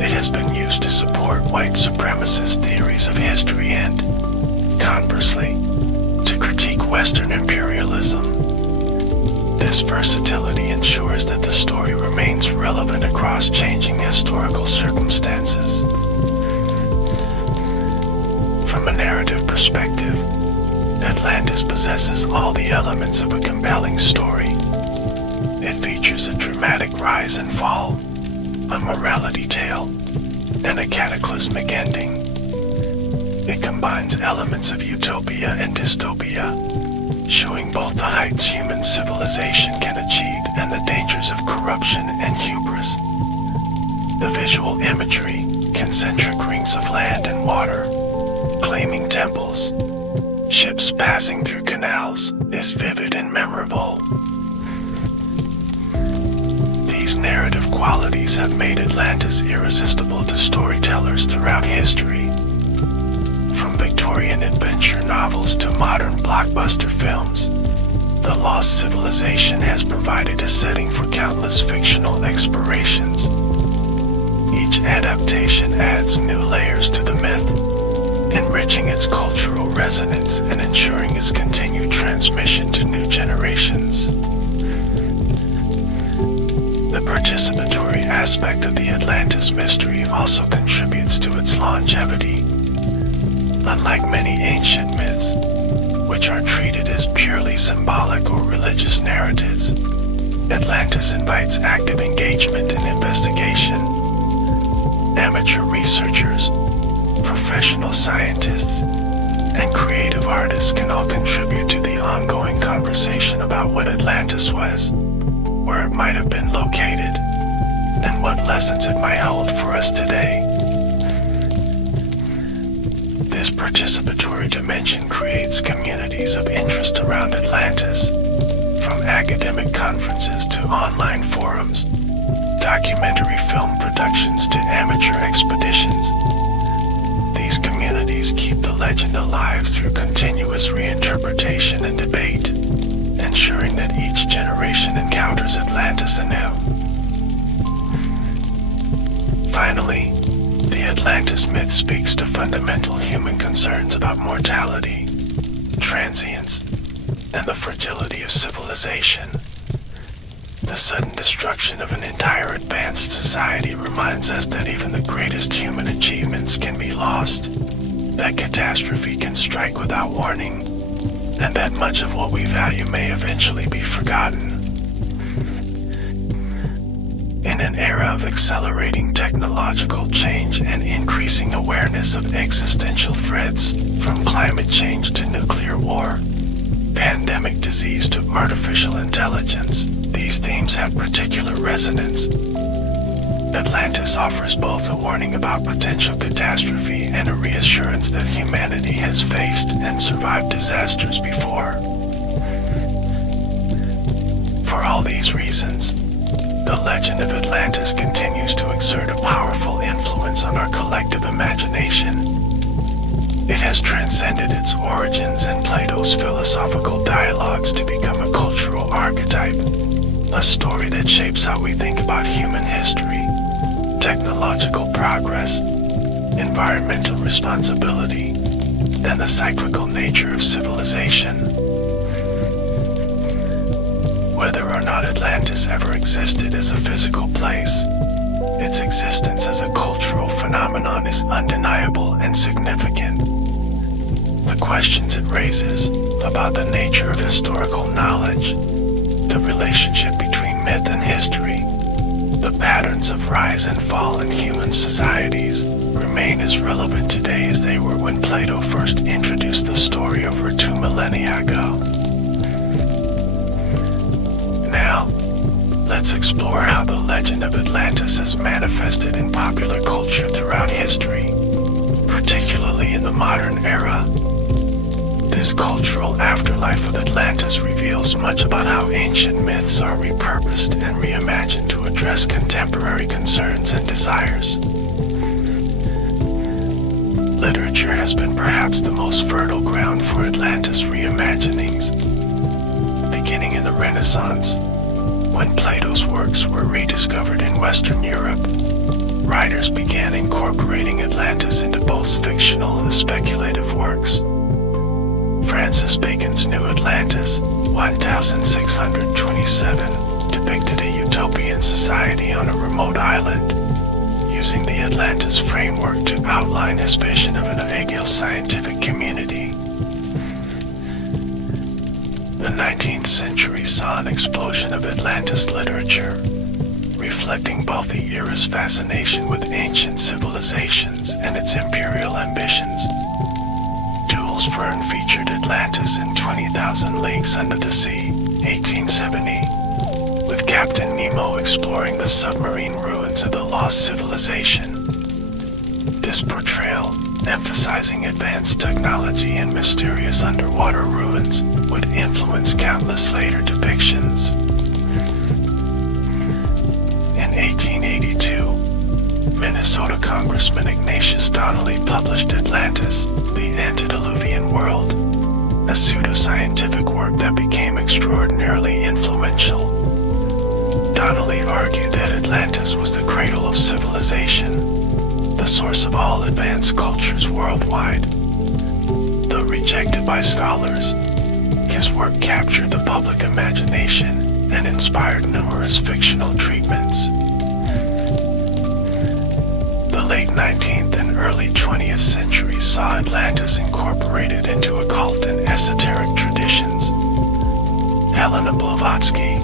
It has been used to support white supremacist theories of history and, conversely, to critique Western imperialism. This versatility ensures that the story remains relevant across changing historical circumstances. From a narrative perspective, Atlantis possesses all the elements of a compelling story. It features a dramatic rise and fall, a morality tale, and a cataclysmic ending. It combines elements of utopia and dystopia, showing both the heights human civilization can achieve and the dangers of corruption and hubris. The visual imagery, concentric rings of land and water, gleaming temples, ships passing through canals, is vivid and memorable. These narrative qualities have made Atlantis irresistible to storytellers throughout history. From Victorian adventure novels to modern blockbuster films, the Lost Civilization has provided a setting for countless fictional explorations. Each adaptation adds new layers to the myth, enriching its cultural resonance and ensuring its continued transmission to new generations. The participatory aspect of the Atlantis mystery also contributes to its longevity. Unlike many ancient myths, which are treated as purely symbolic or religious narratives, Atlantis invites active engagement and investigation. Amateur researchers, professional scientists, and creative artists can all contribute to the ongoing conversation about what Atlantis was, where it might have been located, and what lessons it might hold for us today. This participatory dimension creates communities of interest around Atlantis, from academic conferences to online forums, documentary film productions to amateur expeditions. These communities keep the legend alive through continuous reinterpretation and debate, ensuring that each generation encounters Atlantis anew. Finally, the Atlantis myth speaks to fundamental human concerns about mortality, transience, and the fragility of civilization. The sudden destruction of an entire advanced society reminds us that even the greatest human achievements can be lost, that catastrophe can strike without warning, and that much of what we value may eventually be forgotten. In an era of accelerating technological change and increasing awareness of existential threats, from climate change to nuclear war, pandemic disease to artificial intelligence, these themes have particular resonance. Atlantis offers both a warning about potential catastrophe and a reassurance that humanity has faced and survived disasters before. For all these reasons, the legend of Atlantis continues to exert a powerful influence on our collective imagination. It has transcended its origins and Plato's philosophical dialogues to become a cultural archetype, a story that shapes how we think about human history, technological progress, environmental responsibility, and the cyclical nature of civilization. Whether or not Atlantis ever existed as a physical place, its existence as a cultural phenomenon is undeniable and significant. The questions it raises about the nature of historical knowledge, the relationship between myth and history, patterns of rise and fall in human societies remain as relevant today as they were when Plato first introduced the story over 2 millennia ago. Now, let's explore how the legend of Atlantis has manifested in popular culture throughout history, particularly in the modern era. This cultural afterlife of Atlantis reveals much about how ancient myths are repurposed and reimagined to address contemporary concerns and desires. Literature has been perhaps the most fertile ground for Atlantis reimaginings, beginning in the Renaissance, when Plato's works were rediscovered in Western Europe. Writers began incorporating Atlantis into both fictional and speculative works. Francis Bacon's New Atlantis, 1627, depicted a utopian society on a remote island, using the Atlantis framework to outline his vision of an ideal scientific community. The 19th century saw an explosion of Atlantis literature, reflecting both the era's fascination with ancient civilizations and its imperial ambitions. Jules Verne featured Atlantis in 20,000 Leagues Under the Sea, 1870, with Captain Nemo exploring the submarine ruins of the lost civilization. This portrayal, emphasizing advanced technology and mysterious underwater ruins, would influence countless later depictions. In 1882, Minnesota Congressman Ignatius Donnelly published Atlantis, the Antediluvian World, a pseudoscientific work that became extraordinarily influential. Donnelly argued that Atlantis was the cradle of civilization, the source of all advanced cultures worldwide. Though rejected by scholars, his work captured the public imagination and inspired numerous fictional treatments. The late 19th and early 20th centuries saw Atlantis incorporated into occult and esoteric traditions. Helena Blavatsky,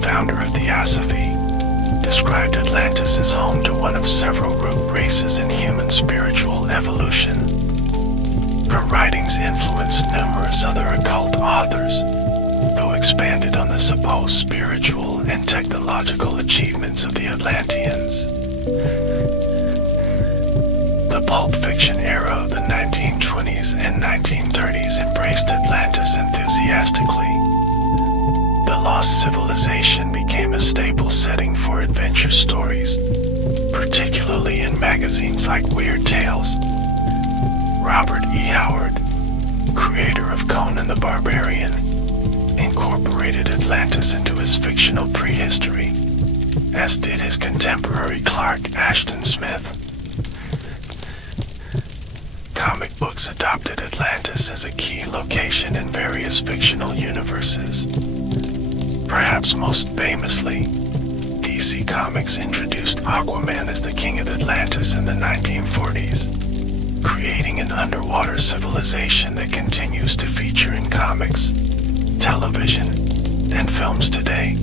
founder of Theosophy, described Atlantis as home to one of several root races in human spiritual evolution. Her writings influenced numerous other occult authors, though expanded on the supposed spiritual and technological achievements of the Atlanteans. The pulp fiction era of the 1920s and 1930s embraced Atlantis enthusiastically. The lost civilization became a staple setting for adventure stories, particularly in magazines like Weird Tales. Robert E. Howard, creator of Conan the Barbarian, incorporated Atlantis into his fictional prehistory, as did his contemporary Clark Ashton Smith. Comic books adopted Atlantis as a key location in various fictional universes. Perhaps most famously, DC Comics introduced Aquaman as the King of Atlantis in the 1940s, creating an underwater civilization that continues to feature in comics, television, and films today.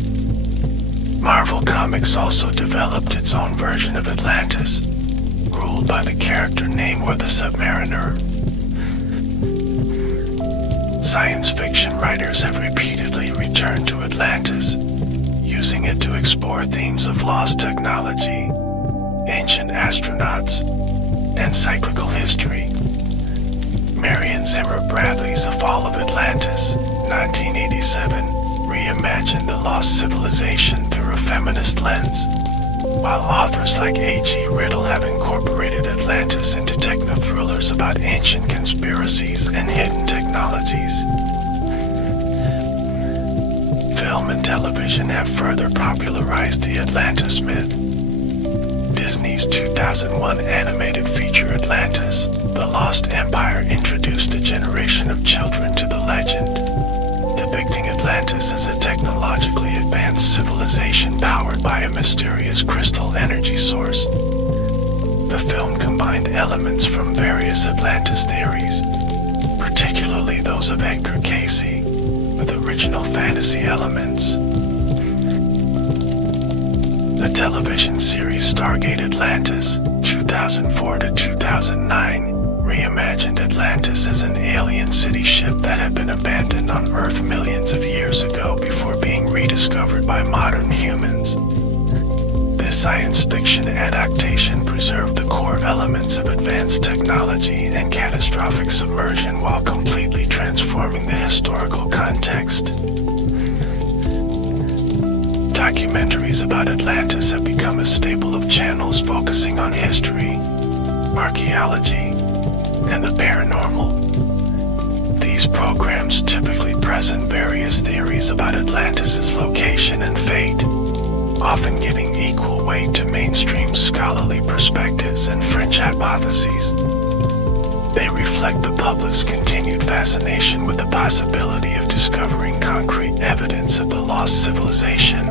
Marvel Comics also developed its own version of Atlantis, ruled by the character Namor the Submariner. Science fiction writers have repeatedly returned to Atlantis, using it to explore themes of lost technology, ancient astronauts, and cyclical history. Marion Zimmer Bradley's The Fall of Atlantis, 1987, reimagined the lost civilization through a feminist lens, while authors like A.G. Riddle have incorporated Atlantis into techno-thrillers about ancient conspiracies and hidden technologies. Film and television have further popularized the Atlantis myth. Disney's 2001 animated feature Atlantis, The Lost Empire, introduced a generation of children to the legend, depicting Atlantis as a technologically advanced civilization powered by a mysterious crystal energy source. The film combined elements from various Atlantis theories, particularly those of Edgar Cayce, with original fantasy elements. The The television series Stargate Atlantis, 2004 to 2009, reimagined Atlantis as an alien city ship that had been abandoned on Earth millions of years ago before being rediscovered by modern humans. This science fiction adaptation preserved the core elements of advanced technology and catastrophic submersion while completely transforming the historical context. Documentaries about Atlantis have become a staple of channels focusing on history, archaeology, and the paranormal. These programs typically present various theories about Atlantis' location and fate, often giving equal weight to mainstream scholarly perspectives and fringe hypotheses. They reflect the public's continued fascination with the possibility of discovering concrete evidence of the lost civilization.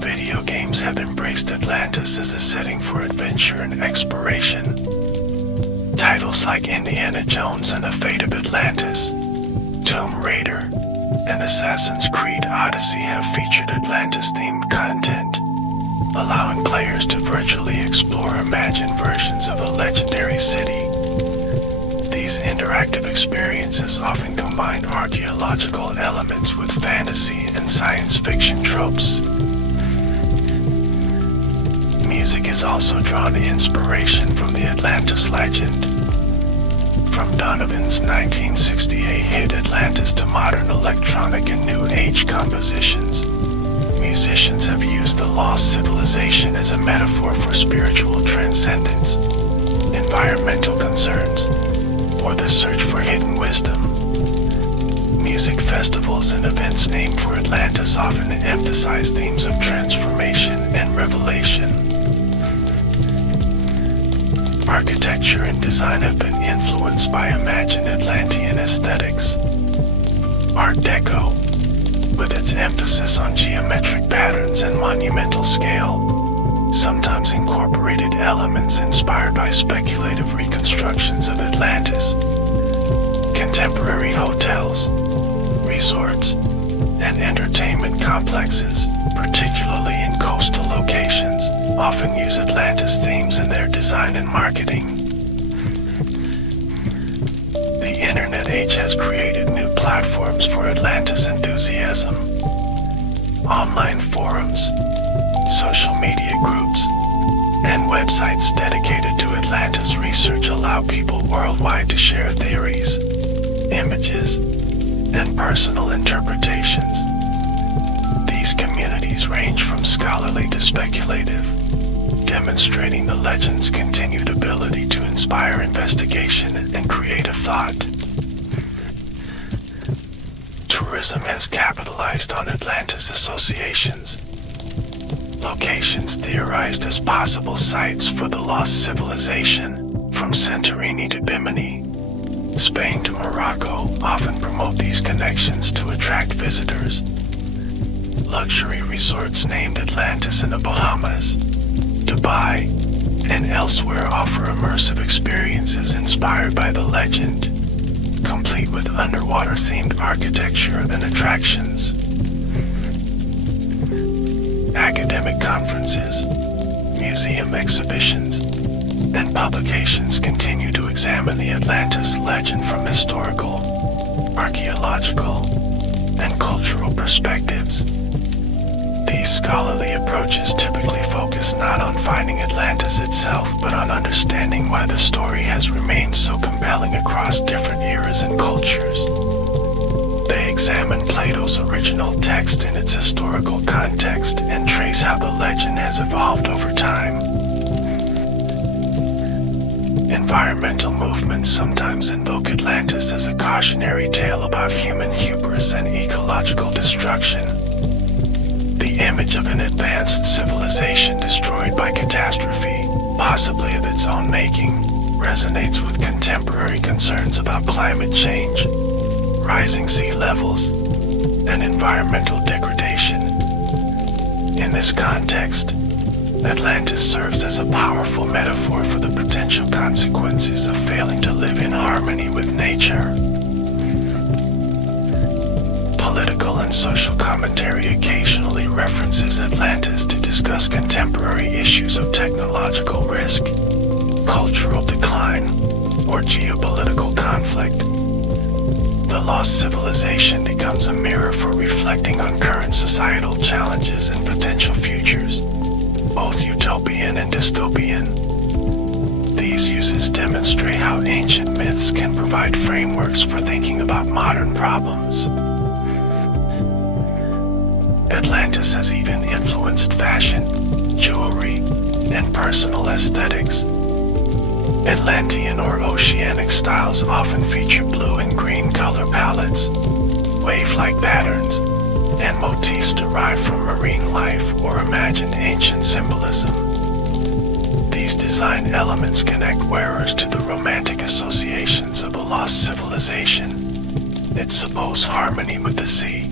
Video games have embraced Atlantis as a setting for adventure and exploration. Titles like Indiana Jones and the Fate of Atlantis, Tomb Raider, and Assassin's Creed Odyssey have featured Atlantis-themed content, allowing players to virtually explore imagined versions of a legendary city. These interactive experiences often combine archaeological elements with fantasy and science fiction tropes. Music has also drawn inspiration from the Atlantis legend. From Donovan's 1968 hit Atlantis to modern electronic and new age compositions, musicians have used the lost civilization as a metaphor for spiritual transcendence, environmental concerns, or the search for hidden wisdom. Music festivals and events named for Atlantis often emphasize themes of transformation and revelation. Architecture and design have been influenced by imagined Atlantean aesthetics. Art Deco, with its emphasis on geometric patterns and monumental scale, sometimes incorporated elements inspired by speculative reconstructions of Atlantis. Contemporary hotels, resorts, and entertainment complexes, particularly in coastal locations, often use Atlantis themes in their design and marketing. The internet age has created new platforms for Atlantis enthusiasm. Online forums, social media groups, and websites dedicated to Atlantis research allow people worldwide to share theories, images, and personal interpretations. These communities range from scholarly to speculative, demonstrating the legend's continued ability to inspire investigation and creative thought. Tourism has capitalized on Atlantis associations. Locations theorized as possible sites for the lost civilization, from Santorini to Bimini, Spain to Morocco, often promote these connections to attract visitors. Luxury resorts named Atlantis in the Bahamas, Dubai, and elsewhere offer immersive experiences inspired by the legend, complete with underwater-themed architecture and attractions. Academic conferences, museum exhibitions, and publications continue to examine the Atlantis legend from historical, archaeological, and cultural perspectives. These scholarly approaches typically focus not on finding Atlantis itself, but on understanding why the story has remained so compelling across different eras and cultures. They examine Plato's original text in its historical context and trace how the legend has evolved over time. Environmental movements sometimes invoke Atlantis as a cautionary tale about human hubris and ecological destruction. The image of an advanced civilization destroyed by catastrophe, possibly of its own making, resonates with contemporary concerns about climate change, rising sea levels, and environmental degradation. In this context, Atlantis serves as a powerful metaphor for the potential consequences of failing to live in harmony with nature. Political and social commentary occasionally references Atlantis to discuss contemporary issues of technological risk, cultural decline, or geopolitical conflict. The lost civilization becomes a mirror for reflecting on current societal challenges and potential futures, both utopian and dystopian. These uses demonstrate how ancient myths can provide frameworks for thinking about modern problems. Atlantis has even influenced fashion, jewelry, and personal aesthetics. Atlantean or oceanic styles often feature blue and green color palettes, wave-like patterns, and motifs derived from marine life or imagined ancient symbolism. These design elements connect wearers to the romantic associations of a lost civilization, its supposed harmony with the sea,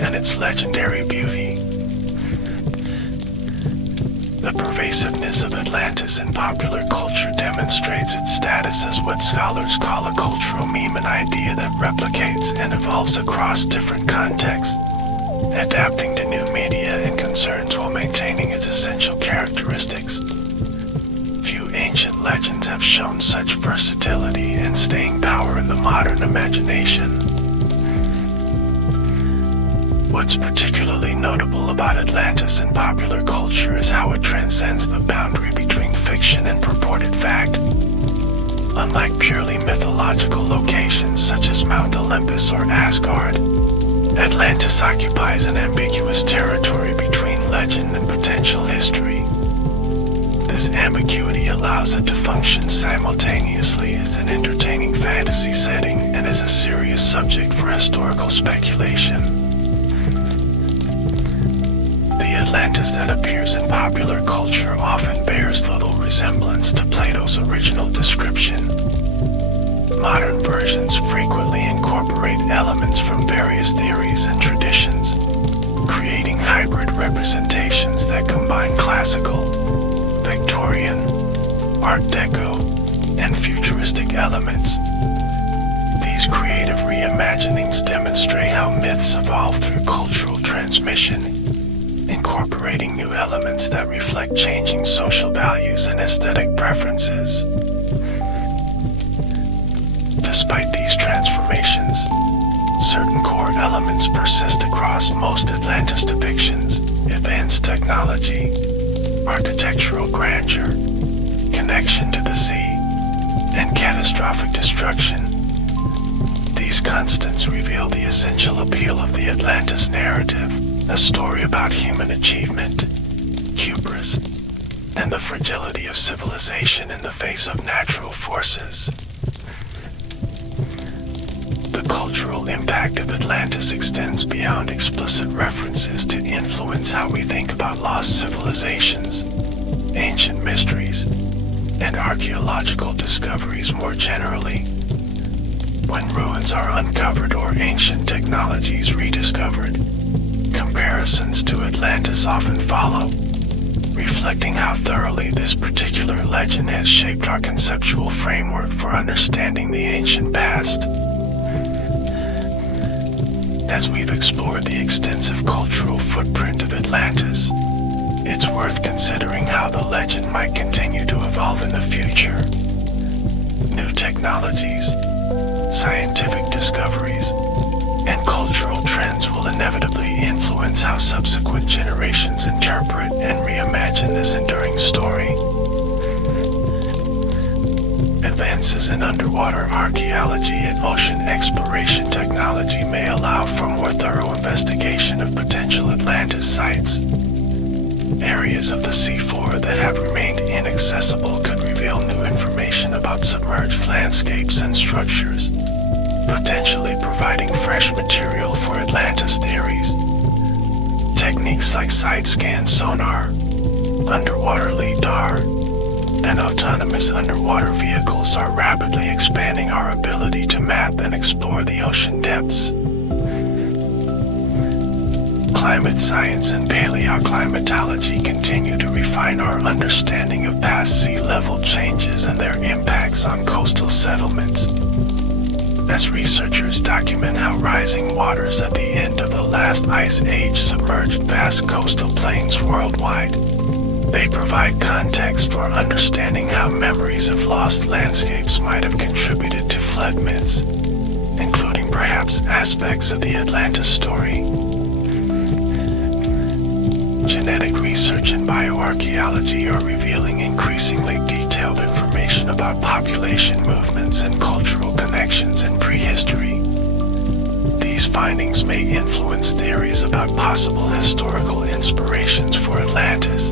and its legendary beauty. The pervasiveness of Atlantis in popular culture demonstrates its status as what scholars call a cultural meme, an idea that replicates and evolves across different contexts, adapting to new media and concerns while maintaining its essential characteristics. Few ancient legends have shown such versatility and staying power in the modern imagination. What's particularly notable about Atlantis in popular culture is how it transcends the boundary between fiction and purported fact. Unlike purely mythological locations such as Mount Olympus or Asgard, Atlantis occupies an ambiguous territory between legend and potential history. This ambiguity allows it to function simultaneously as an entertaining fantasy setting and as a serious subject for historical speculation. The Atlantis that appears in popular culture often bears little resemblance to Plato's original description. Modern versions frequently incorporate elements from various theories and traditions, creating hybrid representations that combine classical, Victorian, Art Deco, and futuristic elements. These creative reimaginings demonstrate how myths evolve through cultural transmission, incorporating new elements that reflect changing social values and aesthetic preferences. Despite these transformations, certain core elements persist across most Atlantis depictions: advanced technology, architectural grandeur, connection to the sea, and catastrophic destruction. These constants reveal the essential appeal of the Atlantis narrative, a story about human achievement, hubris, and the fragility of civilization in the face of natural forces. The cultural impact of Atlantis extends beyond explicit references to influence how we think about lost civilizations, ancient mysteries, and archaeological discoveries more generally. When ruins are uncovered or ancient technologies rediscovered, comparisons to Atlantis often follow, reflecting how thoroughly this particular legend has shaped our conceptual framework for understanding the ancient past. As we've explored the extensive cultural footprint of Atlantis, it's worth considering how the legend might continue to evolve in the future. New technologies, scientific discoveries, and cultural trends will inevitably influence how subsequent generations interpret and reimagine this enduring story. Advances in underwater archaeology and ocean exploration technology may allow for more thorough investigation of potential Atlantis sites. Areas of the seafloor that have remained inaccessible could reveal new information about submerged landscapes and structures, potentially providing fresh material for Atlantis theories. Techniques like side-scan sonar, underwater lidar, and autonomous underwater vehicles are rapidly expanding our ability to map and explore the ocean depths. Climate science and paleoclimatology continue to refine our understanding of past sea level changes and their impacts on coastal settlements. as researchers document how rising waters at the end of the last ice age submerged vast coastal plains worldwide. They provide context for understanding how memories of lost landscapes might have contributed to flood myths, including perhaps aspects of the Atlantis story. Genetic research and bioarchaeology are revealing increasingly detailed information about population movements and cultural connections in prehistory. These findings may influence theories about possible historical inspirations for Atlantis,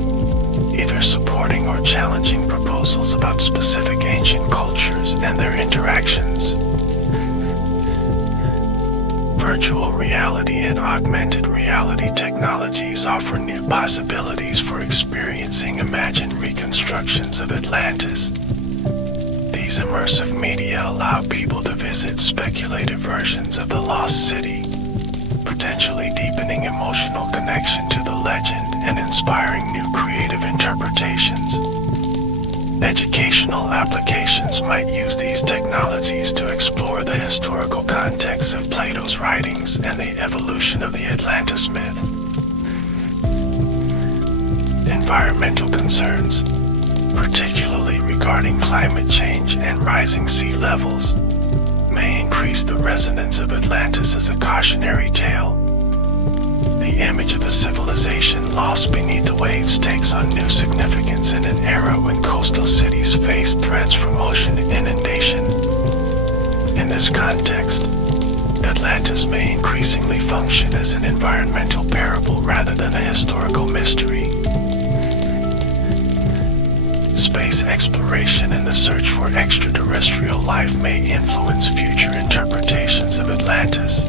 either supporting or challenging proposals about specific ancient cultures and their interactions. Virtual reality and augmented reality technologies offer new possibilities for experiencing imagined reconstructions of Atlantis. These immersive media allow people to visit speculative versions of the lost city, potentially deepening emotional connection to the legend and inspiring new creative interpretations. Educational applications might use these technologies to explore the historical context of Plato's writings and the evolution of the Atlantis myth. Environmental concerns, particularly regarding climate change and rising sea levels, may increase the resonance of Atlantis as a cautionary tale. The image of a civilization lost beneath the waves takes on new significance in an era when coastal cities face threats from ocean inundation. In this context, Atlantis may increasingly function as an environmental parable rather than a historical mystery. Space exploration and the search for extraterrestrial life may influence future interpretations of Atlantis.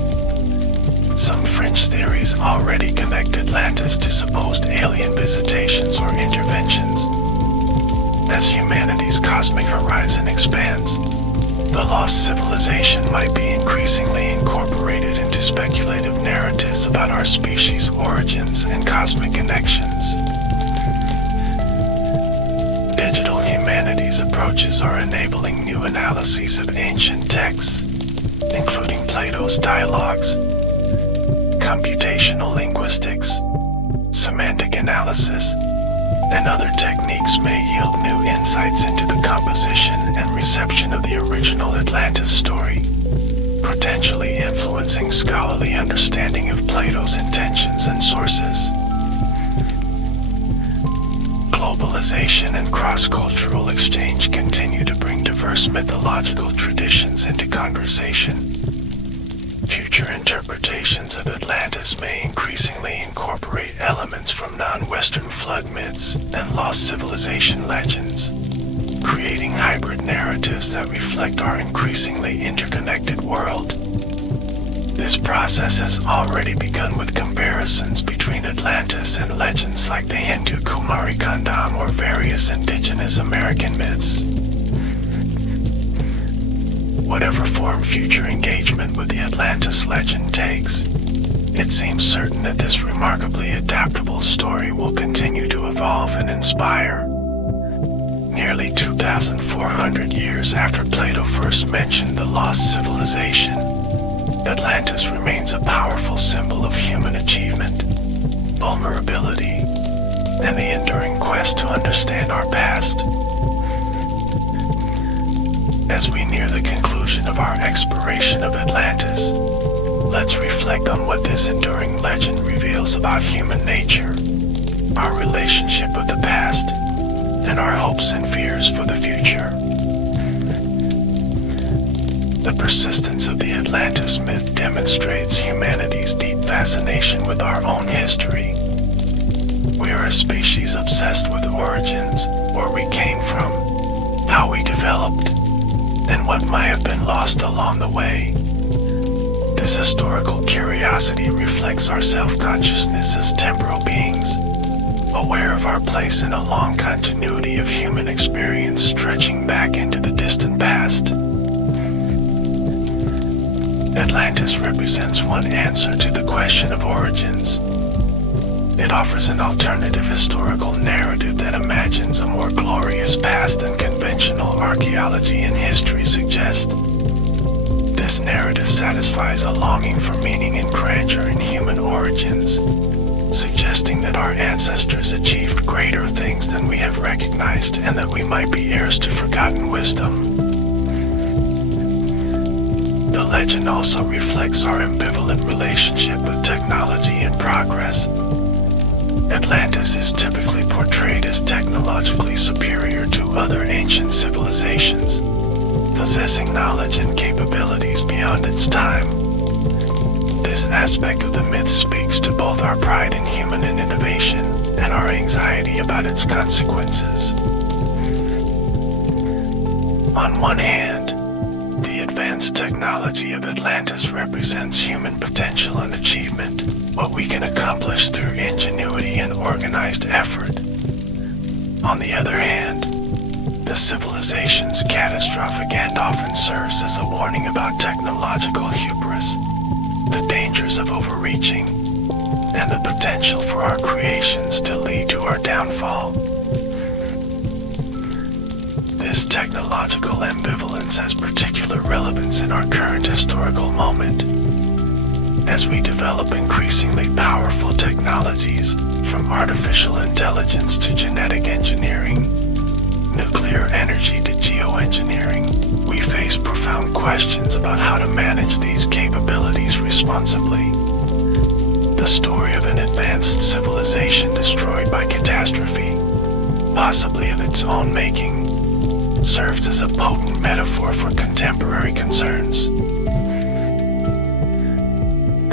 Some fringe theories already connect Atlantis to supposed alien visitations or interventions. As humanity's cosmic horizon expands, the lost civilization might be increasingly incorporated into speculative narratives about our species' origins and cosmic connections. Digital humanities approaches are enabling new analyses of ancient texts, including Plato's dialogues. Computational linguistics, semantic analysis, and other techniques may yield new insights into the composition and reception of the original Atlantis story, potentially influencing scholarly understanding of Plato's intentions and sources. Globalization and cross-cultural exchange continue to bring diverse mythological traditions into conversation. Future interpretations of Atlantis may increasingly incorporate elements from non-Western flood myths and lost civilization legends, creating hybrid narratives that reflect our increasingly interconnected world. This process has already begun with comparisons between Atlantis and legends like the Hindu Kumari Kandam or various indigenous American myths. Whatever form future engagement with the Atlantis legend takes, it seems certain that this remarkably adaptable story will continue to evolve and inspire. Nearly 2,400 years after Plato first mentioned the lost civilization, Atlantis remains a powerful symbol of human achievement, vulnerability, and the enduring quest to understand our past. As we near the conclusion of our exploration of Atlantis, let's reflect on what this enduring legend reveals about human nature, our relationship with the past, and our hopes and fears for the future. The persistence of the Atlantis myth demonstrates humanity's deep fascination with our own history. We are a species obsessed with origins, where we came from, how we developed, and what might have been lost along the way. This historical curiosity reflects our self-consciousness as temporal beings, aware of our place in a long continuity of human experience stretching back into the distant past. Atlantis represents one answer to the question of origins. It offers an alternative historical narrative that imagines a more glorious past than conventional archaeology and history suggest. This narrative satisfies a longing for meaning and grandeur in human origins, suggesting that our ancestors achieved greater things than we have recognized and that we might be heirs to forgotten wisdom. The legend also reflects our ambivalent relationship with technology and progress. Atlantis is typically portrayed as technologically superior to other ancient civilizations, possessing knowledge and capabilities beyond its time. This aspect of the myth speaks to both our pride in human innovation and our anxiety about its consequences. On one hand, the advanced technology of Atlantis represents human potential and achievement, what we can accomplish through ingenuity and organized effort. On the other hand, the civilization's catastrophic end often serves as a warning about technological hubris, the dangers of overreaching, and the potential for our creations to lead to our downfall. This technological ambivalence has particular relevance in our current historical moment. As we develop increasingly powerful technologies, from artificial intelligence to genetic engineering, nuclear energy to geoengineering, we face profound questions about how to manage these capabilities responsibly. The story of an advanced civilization destroyed by catastrophe, possibly of its own making, serves as a potent metaphor for contemporary concerns.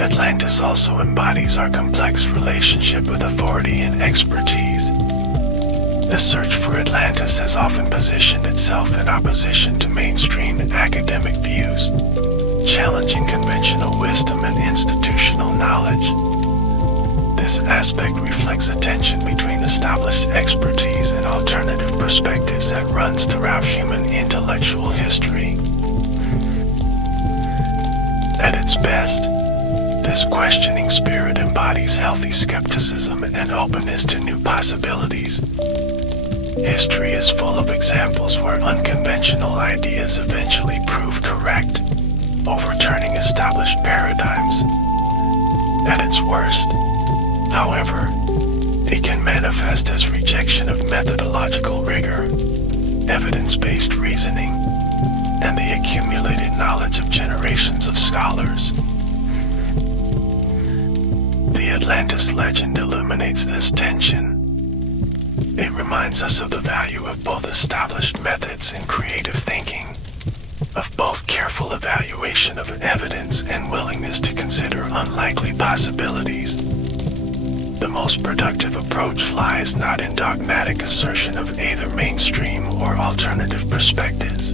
Atlantis also embodies our complex relationship with authority and expertise. The search for Atlantis has often positioned itself in opposition to mainstream academic views, challenging conventional wisdom and institutional knowledge. This aspect reflects a tension between established expertise and alternative perspectives that runs throughout human intellectual history. At its best, this questioning spirit embodies healthy skepticism and openness to new possibilities. History is full of examples where unconventional ideas eventually prove correct, overturning established paradigms. At its worst, however, it can manifest as rejection of methodological rigor, evidence-based reasoning, and the accumulated knowledge of generations of scholars. The Atlantis legend illuminates this tension. It reminds us of the value of both established methods and creative thinking, of both careful evaluation of evidence and willingness to consider unlikely possibilities. The most productive approach lies not in dogmatic assertion of either mainstream or alternative perspectives,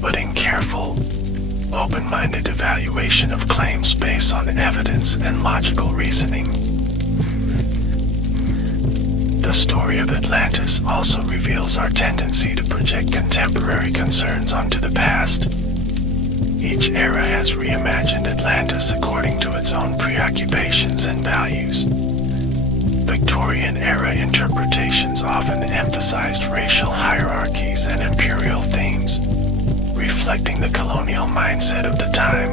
but in careful, open-minded evaluation of claims based on evidence and logical reasoning. The story of Atlantis also reveals our tendency to project contemporary concerns onto the past. Each era has reimagined Atlantis according to its own preoccupations and values. Victorian-era interpretations often emphasized racial hierarchies and imperial themes, reflecting the colonial mindset of the time.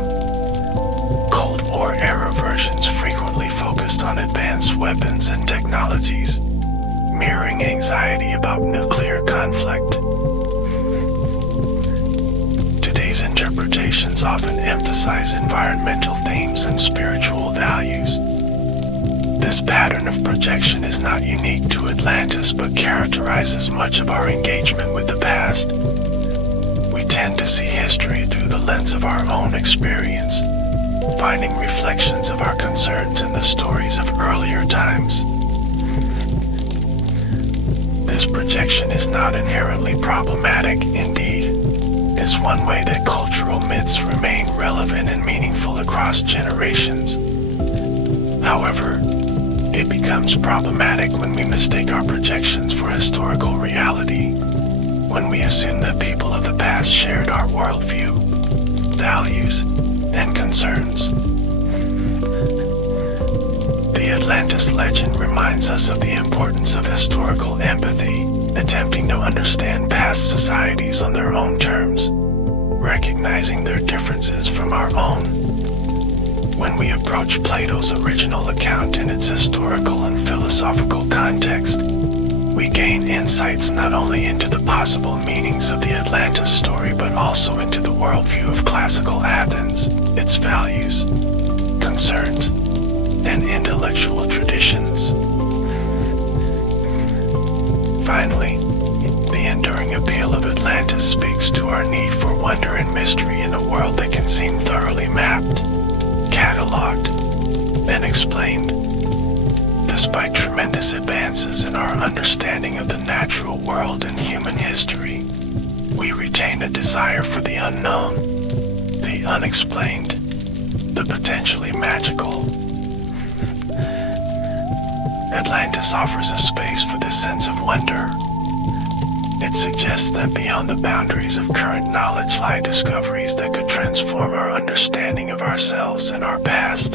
Cold War-era versions frequently focused on advanced weapons and technologies, mirroring anxiety about nuclear conflict. Today's interpretations often emphasize environmental themes and spiritual values. This pattern of projection is not unique to Atlantis, but characterizes much of our engagement with the past. We tend to see history through the lens of our own experience, finding reflections of our concerns in the stories of earlier times. This projection is not inherently problematic. Indeed, it's one way that cultural myths remain relevant and meaningful across generations. However, it becomes problematic when we mistake our projections for historical reality, when we assume that people of the past shared our worldview, values, and concerns. The Atlantis legend reminds us of the importance of historical empathy, attempting to understand past societies on their own terms, recognizing their differences from our own. When we approach Plato's original account in its historical and philosophical context, we gain insights not only into the possible meanings of the Atlantis story but also into the worldview of classical Athens, its values, concerns, and intellectual traditions. Finally, the enduring appeal of Atlantis speaks to our need for wonder and mystery in a world that can seem thoroughly mapped, cataloged, and explained. Despite tremendous advances in our understanding of the natural world and human history, we retain a desire for the unknown, the unexplained, the potentially magical. Atlantis offers a space for this sense of wonder. It suggests that beyond the boundaries of current knowledge lie discoveries that could transform our understanding of ourselves and our past.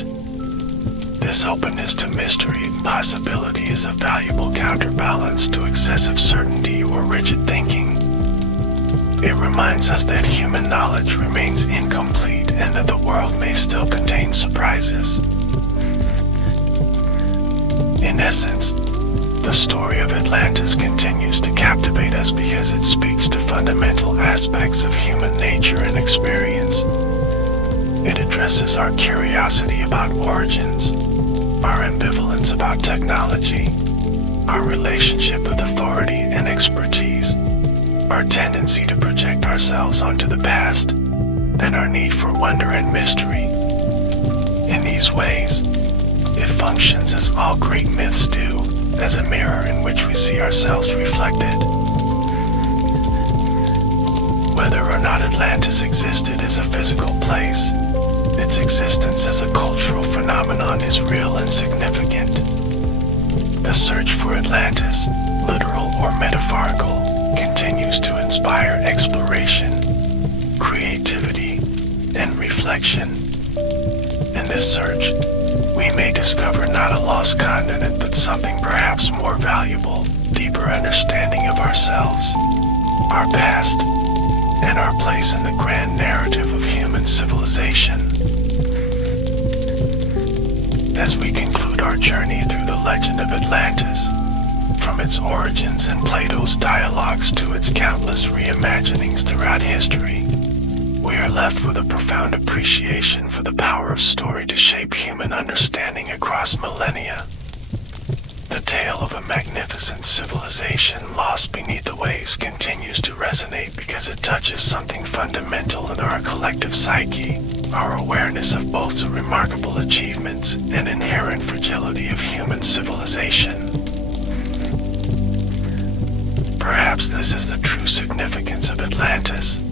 This openness to mystery and possibility is a valuable counterbalance to excessive certainty or rigid thinking. It reminds us that human knowledge remains incomplete and that the world may still contain surprises. In essence, the story of Atlantis continues to captivate us because it speaks to fundamental aspects of human nature and experience. It addresses our curiosity about origins, our ambivalence about technology, our relationship with authority and expertise, our tendency to project ourselves onto the past, and our need for wonder and mystery. In these ways, it functions as all great myths do, as a mirror in which we see ourselves reflected. Whether or not Atlantis existed as a physical place, its existence as a cultural phenomenon is real and significant. The search for Atlantis, literal or metaphorical, continues to inspire exploration, creativity, and reflection. In this search, we may discover not a lost continent but something perhaps more valuable, deeper understanding of ourselves, our past, and our place in the grand narrative of human civilization. As we conclude our journey through the legend of Atlantis, from its origins in Plato's dialogues to its countless reimaginings throughout history, we are left with a profound appreciation for the power of story to shape human understanding across millennia. The tale of a magnificent civilization lost beneath the waves continues to resonate because it touches something fundamental in our collective psyche, our awareness of both the remarkable achievements and inherent fragility of human civilization. Perhaps this is the true significance of Atlantis.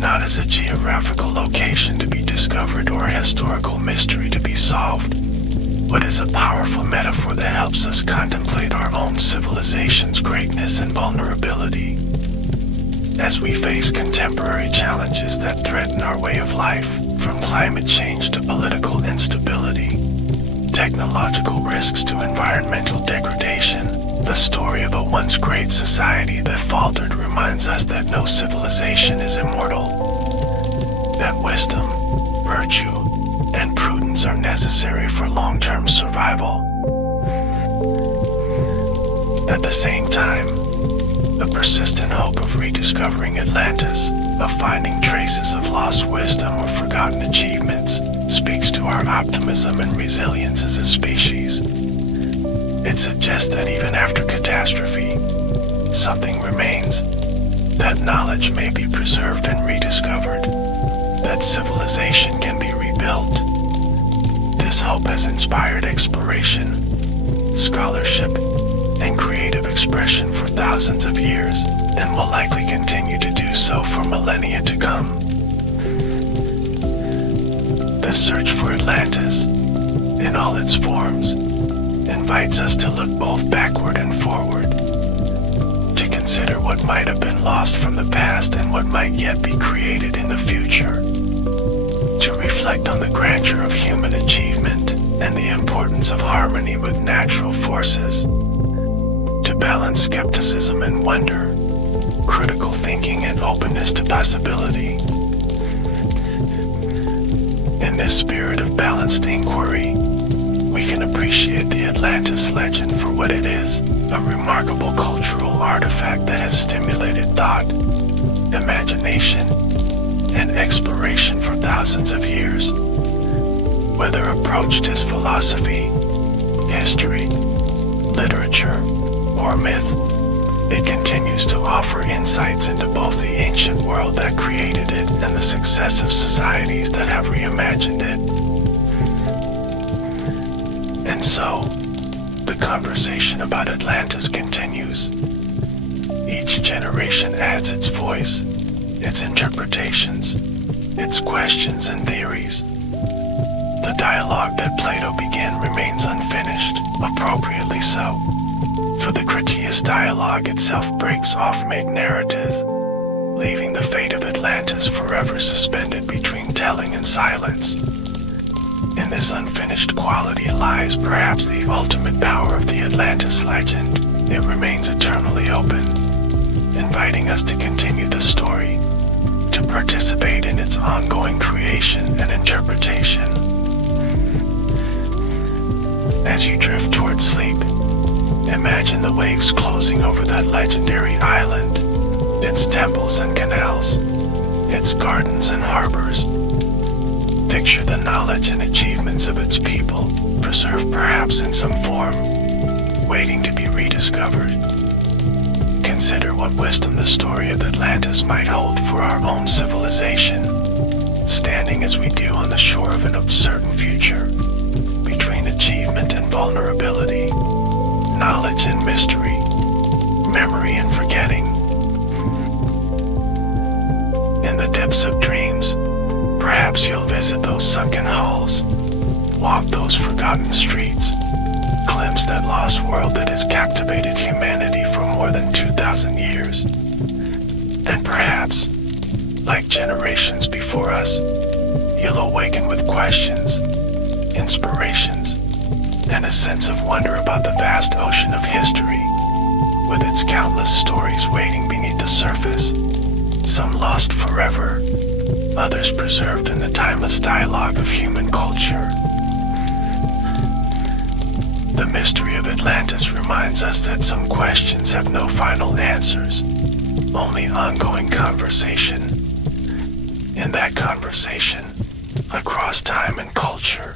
Not as a geographical location to be discovered or a historical mystery to be solved, but as a powerful metaphor that helps us contemplate our own civilization's greatness and vulnerability. As we face contemporary challenges that threaten our way of life, from climate change to political instability, technological risks to environmental degradation, the story of a once great society that faltered reminds us that no civilization is immortal, that wisdom, virtue, and prudence are necessary for long-term survival. At the same time, the persistent hope of rediscovering Atlantis, of finding traces of lost wisdom or forgotten achievements, speaks to our optimism and resilience as a species. It suggests that even after catastrophe, something remains, that knowledge may be preserved and rediscovered, that civilization can be rebuilt. This hope has inspired exploration, scholarship, and creative expression for thousands of years, and will likely continue to do so for millennia to come. The search for Atlantis, in all its forms, invites us to look both backward and forward, to consider what might have been lost from the past and what might yet be created in the future, to reflect on the grandeur of human achievement and the importance of harmony with natural forces, to balance skepticism and wonder, critical thinking and openness to possibility. In this spirit of balanced inquiry, we can appreciate the Atlantis legend for what it is, a remarkable cultural artifact that has stimulated thought, imagination, and exploration for thousands of years. Whether approached as philosophy, history, literature, or myth, it continues to offer insights into both the ancient world that created it and the successive societies that have reimagined it. And so, the conversation about Atlantis continues. Each generation adds its voice, its interpretations, its questions and theories. The dialogue that Plato began remains unfinished, appropriately so, for the Critias dialogue itself breaks off mid-narrative, leaving the fate of Atlantis forever suspended between telling and silence. In this unfinished quality lies perhaps the ultimate power of the Atlantis legend. It remains eternally open, inviting us to continue the story, to participate in its ongoing creation and interpretation. As you drift toward sleep, imagine the waves closing over that legendary island, its temples and canals, its gardens and harbors. Picture the knowledge and achievements of its people, preserved perhaps in some form, waiting to be rediscovered. Consider what wisdom the story of Atlantis might hold for our own civilization, standing as we do on the shore of an uncertain future, between achievement and vulnerability, knowledge and mystery, memory and forgetting. In the depths of dreams, perhaps you'll visit those sunken halls, walk those forgotten streets, glimpse that lost world that has captivated humanity for more than 2,000 years. And perhaps, like generations before us, you'll awaken with questions, inspirations, and a sense of wonder about the vast ocean of history, with its countless stories waiting beneath the surface, some lost forever, others preserved in the timeless dialogue of human culture. The mystery of Atlantis reminds us that some questions have no final answers, only ongoing conversation. In that conversation, across time and culture,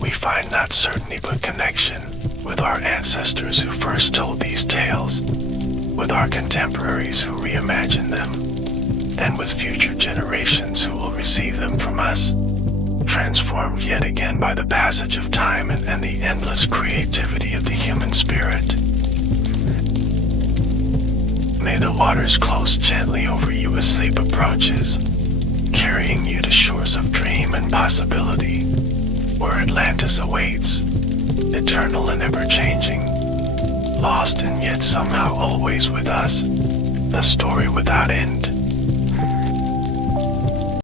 we find not certainty but connection with our ancestors who first told these tales, with our contemporaries who reimagined them, and with future generations who will receive them from us, transformed yet again by the passage of time and the endless creativity of the human spirit. May the waters close gently over you as sleep approaches, carrying you to shores of dream and possibility, where Atlantis awaits, eternal and ever-changing, lost and yet somehow always with us, a story without end.